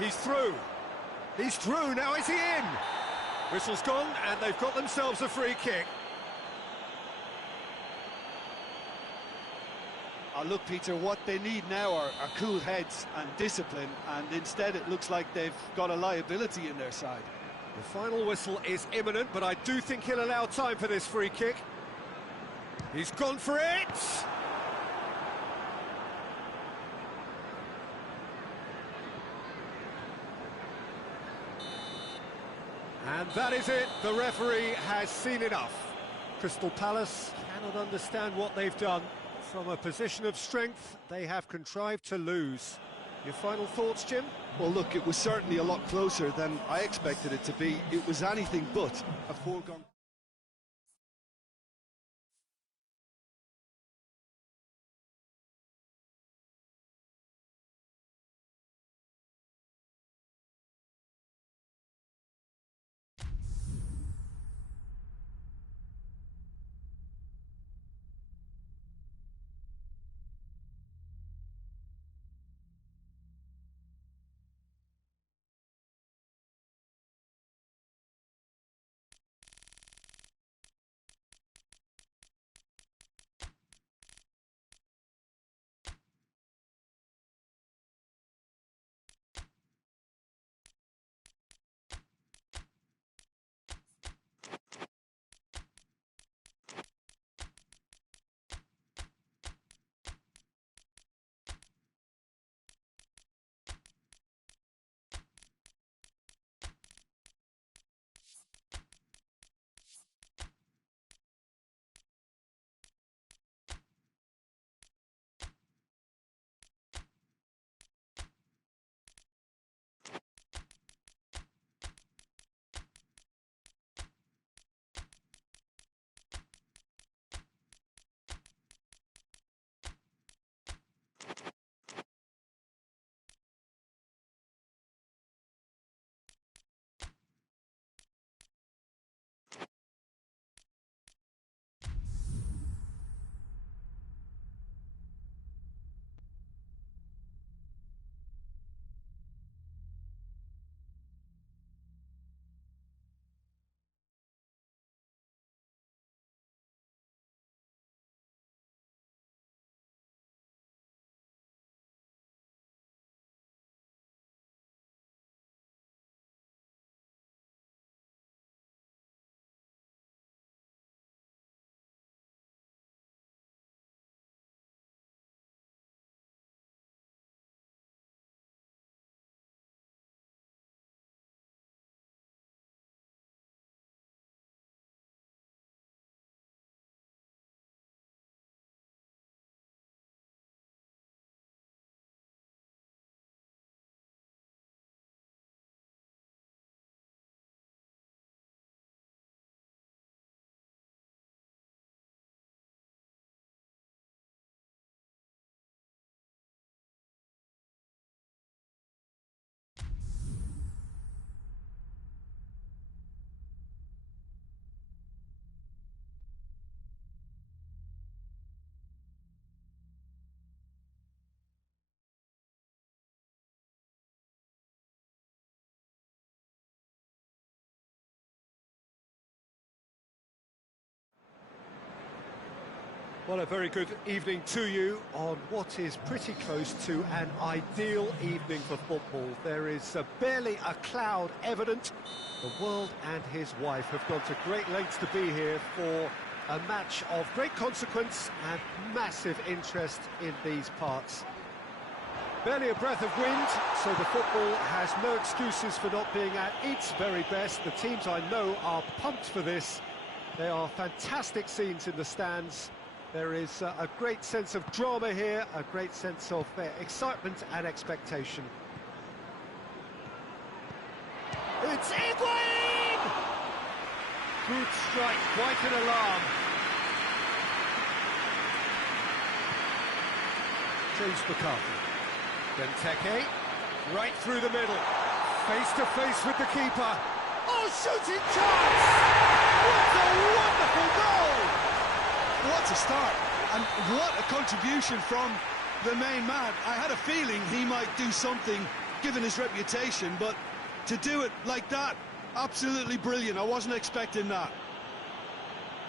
He's through. He's through, now is he in? Whistle's gone, and they've got themselves a free kick. Look, Peter, what they need now are cool heads and discipline, and instead it looks like they've got a liability in their side. The final whistle is imminent, but I do think he'll allow time for this free kick. He's gone for it! And that is it, the referee has seen enough. Crystal Palace cannot understand what they've done. From a position of strength, they have contrived to lose. Your final thoughts, Jim? Well, look, it was certainly a lot closer than I expected it to be. It was anything but a foregone... Well, a very good evening to you on what is pretty close to an ideal evening for football. There is barely a cloud evident. The world and his wife have gone to great lengths to be here for a match of great consequence and massive interest in these parts. Barely a breath of wind, so the football has no excuses for not being at its very best. The teams I know are pumped for this. There are fantastic scenes in the stands. There is a great sense of drama here, a great sense of excitement and expectation. It's Higuain! Good strike, quite an alarm. James McCarthy. Benteke, right through the middle. Face to face with the keeper. Oh, shooting chance! What a wonderful goal! What a start, and what a contribution from the main man. I had a feeling he might do something, given his reputation, but to do it like that, absolutely brilliant. I wasn't expecting that.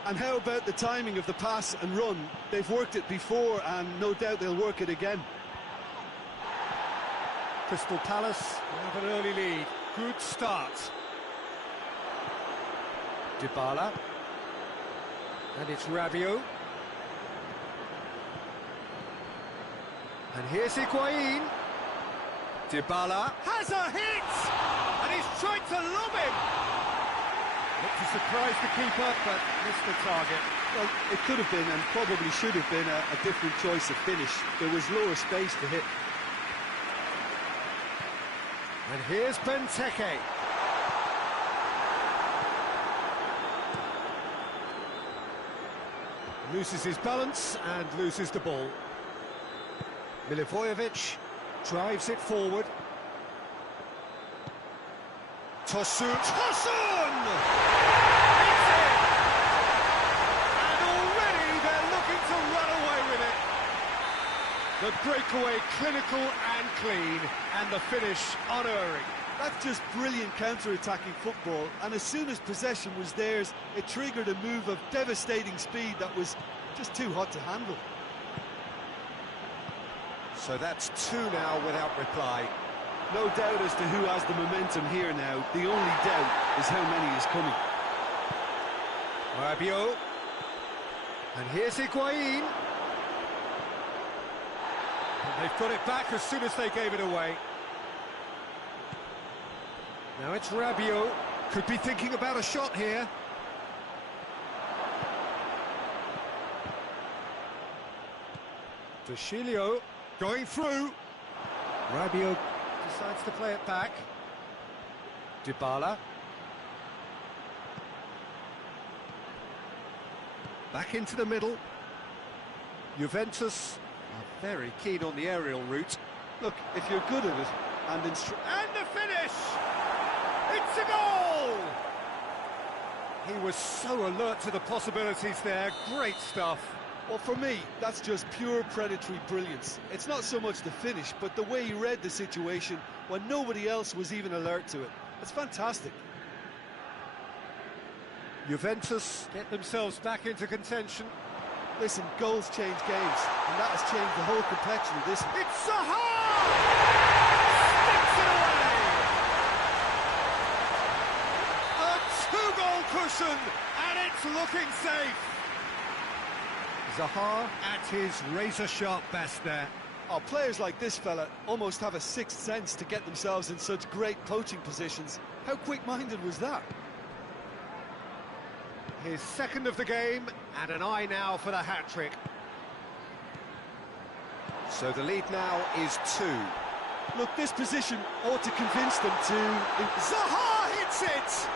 And how about the timing of the pass and run? They've worked it before, and no doubt they'll work it again. Crystal Palace have an early lead. Good start. Dybala. And it's Rabiot. And here's Higuain. Dybala has a hit! And he's tried to lob him! Looked to surprise the keeper, but missed the target. Well, it could have been, and probably should have been, a different choice of finish. There was lower space to hit. And here's Benteke. Loses his balance and loses the ball. Milivojevic drives it forward. Tosun! Tosun! It's in! And already they're looking to run away with it. The breakaway clinical and clean, and the finish unerring. That's just brilliant counter-attacking football, and as soon as possession was theirs, it triggered a move of devastating speed that was just too hot to handle. So that's two now without reply. No doubt as to who has the momentum here now. The only doubt is how many is coming. Rabiot. And here's Higuain. And they've got it back as soon as they gave it away. Now it's Rabiot. Could be thinking about a shot here. Deschilio going through. Rabiot decides to play it back. Dybala. Back into the middle. Juventus are very keen on the aerial route. Look, if you're good at it, and the finish! It's a goal! He was so alert to the possibilities there. Great stuff. Well, for me, that's just pure predatory brilliance. It's not so much the finish, but the way he read the situation when nobody else was even alert to it. It's fantastic. Juventus get themselves back into contention. Listen, goals change games, and that has changed the whole complexion of this. It's Zaha! Sticks it away! A two-goal cushion, and it's looking safe. Zaha at his razor-sharp best there. Oh, players like this fella almost have a sixth sense to get themselves in such great coaching positions. How quick-minded was that? His second of the game, and an eye now for the hat-trick. So the lead now is 2. Look, this position ought to convince them to... Zaha hits it!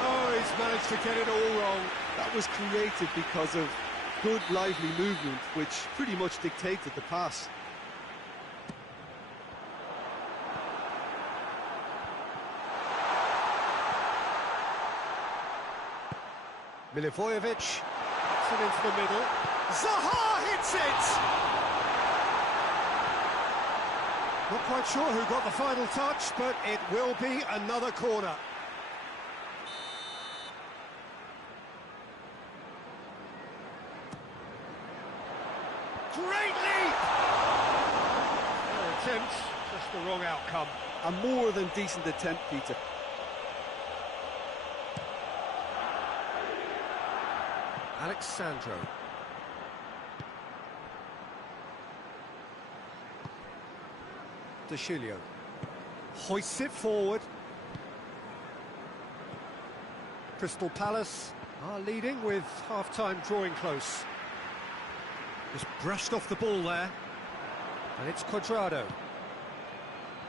Oh, he's managed to get it all wrong. That was created because of good, lively movement, which pretty much dictated the pass. Milivojevic gets it into the middle. Zaha hits it! Not quite sure who got the final touch, but it will be another corner. Great leap! Well, attempt, just the wrong outcome. A more than decent attempt, Peter. Alexandro. De Chilio hoists it forward. Crystal Palace are leading with half-time drawing close. Just brushed off the ball there. And it's Cuadrado.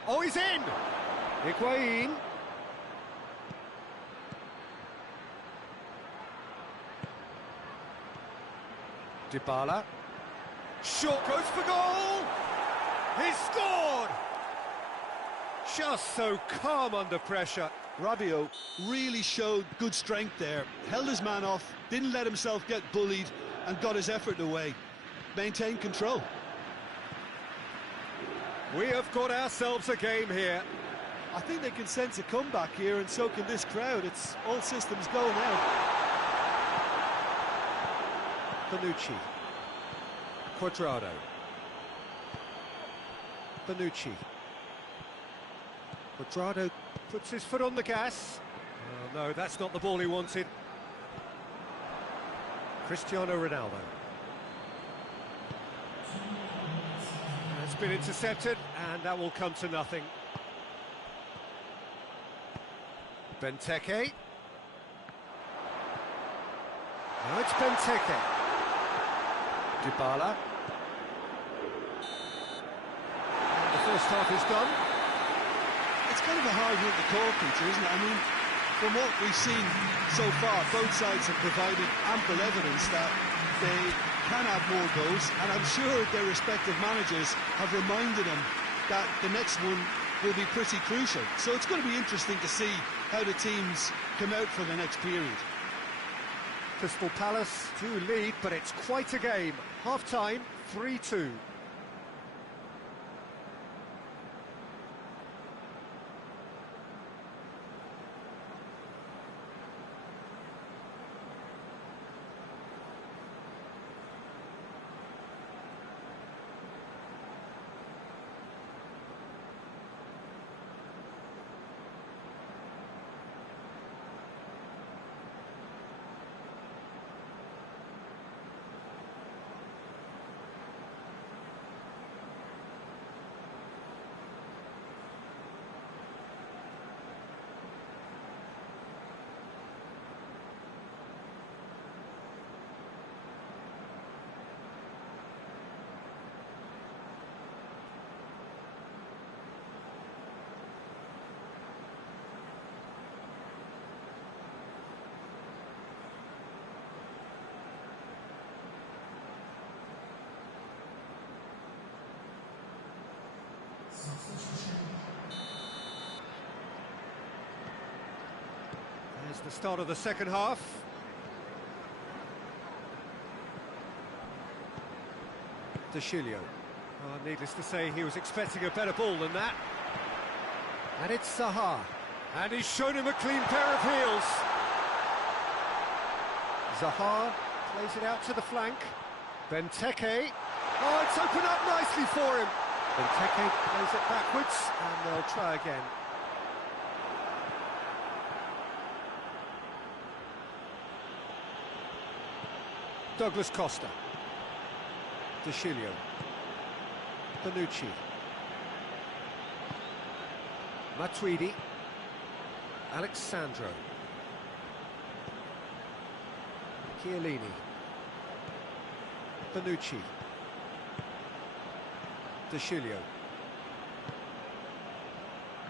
Oh, he's in! Higuain. Dybala. Shot goes for goal! He's scored! Just so calm under pressure. Rabiot really showed good strength there, held his man off, didn't let himself get bullied, and got his effort away. Maintained control. We have got ourselves a game here. I think they can sense a comeback here, and so can this crowd. It's all systems go now. Bonucci. Cuadrado. Bonucci. Cuadrado puts his foot on the gas. Oh, no, that's not the ball he wanted. Cristiano Ronaldo. It's been intercepted, and that will come to nothing. Benteke. Now it's Benteke. Dybala. The first half is done. It's kind of a hard one to call, Peter, isn't it? I mean, from what we've seen so far, both sides have provided ample evidence that they can have more goals, and I'm sure their respective managers have reminded them that the next one will be pretty crucial. So it's going to be interesting to see how the teams come out for the next period. Crystal Palace do lead, but it's quite a game. Half-time, 3-2. There's the start of the second half. De Chilio. Oh, needless to say, he was expecting a better ball than that. And it's Zaha. And he's shown him a clean pair of heels. Zaha plays it out to the flank. Benteke. Oh, it's opened up nicely for him. Benteke plays it backwards, and they'll try again. Douglas Costa. De Chilio. Bonucci. Matuidi. Alexandro. Chiellini. Bonucci. De Chilio.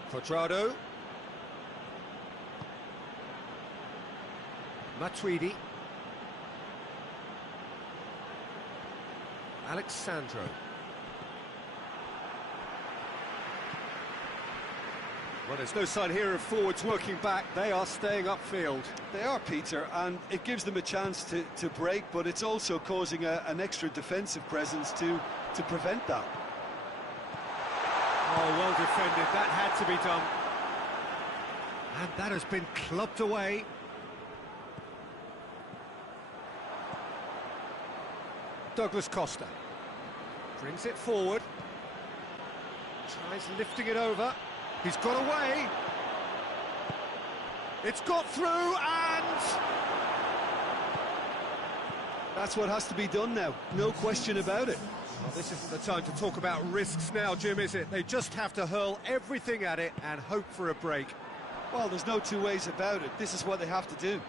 Cuadrado. Matuidi. Alexandro. Well, there's no sign here of forwards working back. They are staying upfield. They are, Peter, and it gives them a chance to break, but it's also causing an extra defensive presence to prevent that. Oh, well defended. That had to be done. And that has been clubbed away. Douglas Costa. Brings it forward. Tries lifting it over. He's got away. It's got through and... That's what has to be done now, no question about it. Well, this isn't the time to talk about risks now, Jim, is it? They just have to hurl everything at it and hope for a break. Well, there's no two ways about it. This is what they have to do.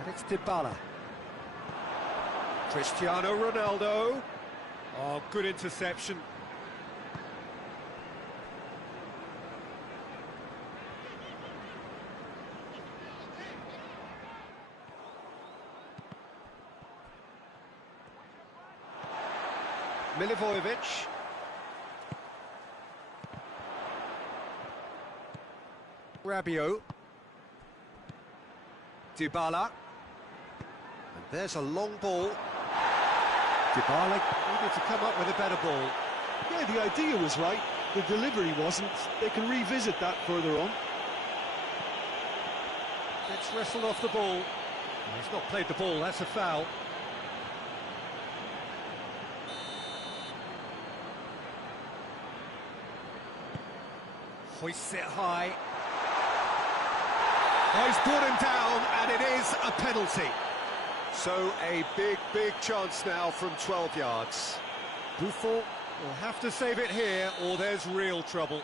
And it's Dybala. Cristiano Ronaldo. Oh, good interception. Milivojevic. Rabiot. Dybala. And there's a long ball. Dybala needed to come up with a better ball. Yeah, the idea was right, the delivery wasn't. They can revisit that further on. Gets wrestled off the ball. He's not played the ball, that's a foul. Hoists it high. Oh, he's brought him down, and it is a penalty. So a big chance now from 12 yards. Buffon will have to save it here, or there's real trouble.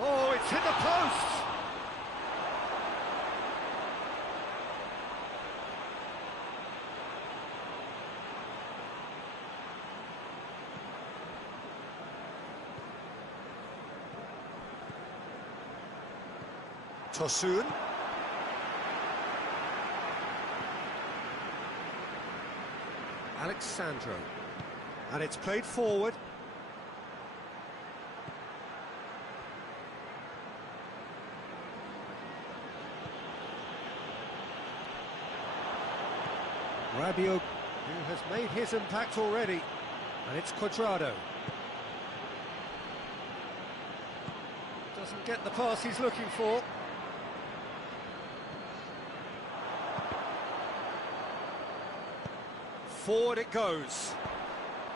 Oh, it's hit the post! Tosun. Alexandro. And it's played forward. Rabiot, who has made his impact already. And it's Cuadrado. Doesn't get the pass he's looking for. Forward it goes.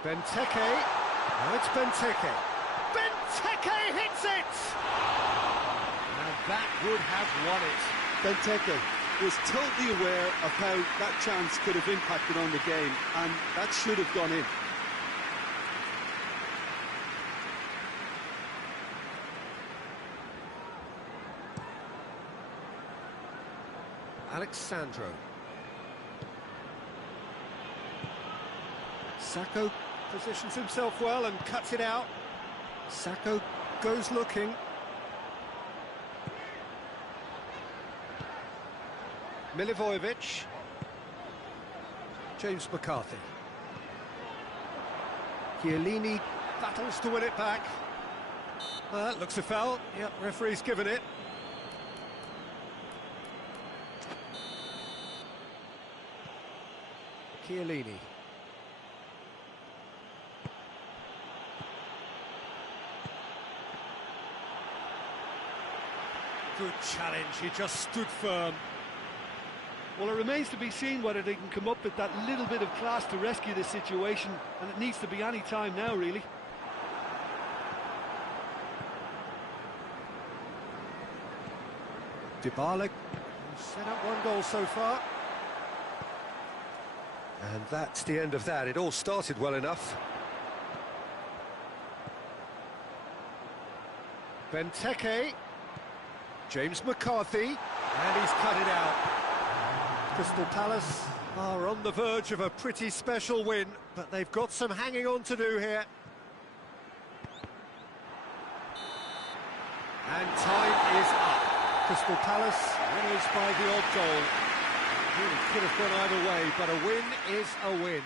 Benteke. Now it's Benteke. Benteke hits it! And that would have won it. Benteke was totally aware of how that chance could have impacted on the game, and that should have gone in. Alexandro. Sacco positions himself well and cuts it out. Sacco goes looking. Milivojevic. James McCarthy. Chiellini battles to win it back. That looks a foul. Yep, referee's given it. Chiellini. Good challenge, he just stood firm. Well, it remains to be seen whether they can come up with that little bit of class to rescue this situation, and it needs to be any time now, really. Dybala set up one goal so far. And that's the end of that. It all started well enough. Benteke. James McCarthy. And he's cut it out. Crystal Palace are on the verge of a pretty special win, but they've got some hanging on to do here. And time is up. Crystal Palace winners by the odd goal. Really could have gone either way, but a win is a win.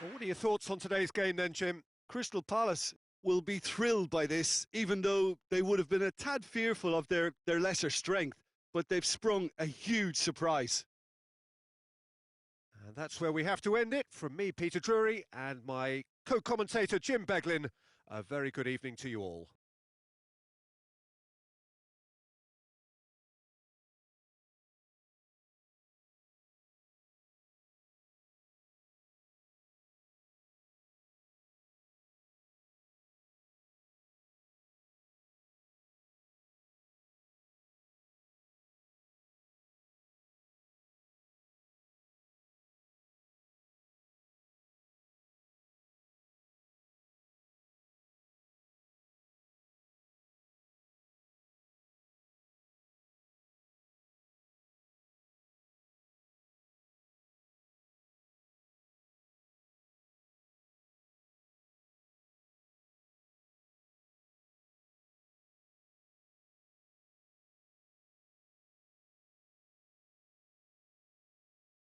Well, what are your thoughts on today's game then, Jim? Crystal Palace will be thrilled by this, even though they would have been a tad fearful of their lesser strength, but they've sprung a huge surprise. And that's where we have to end it. From me, Peter Drury, and my co-commentator, Jim Beglin. A very good evening to you all.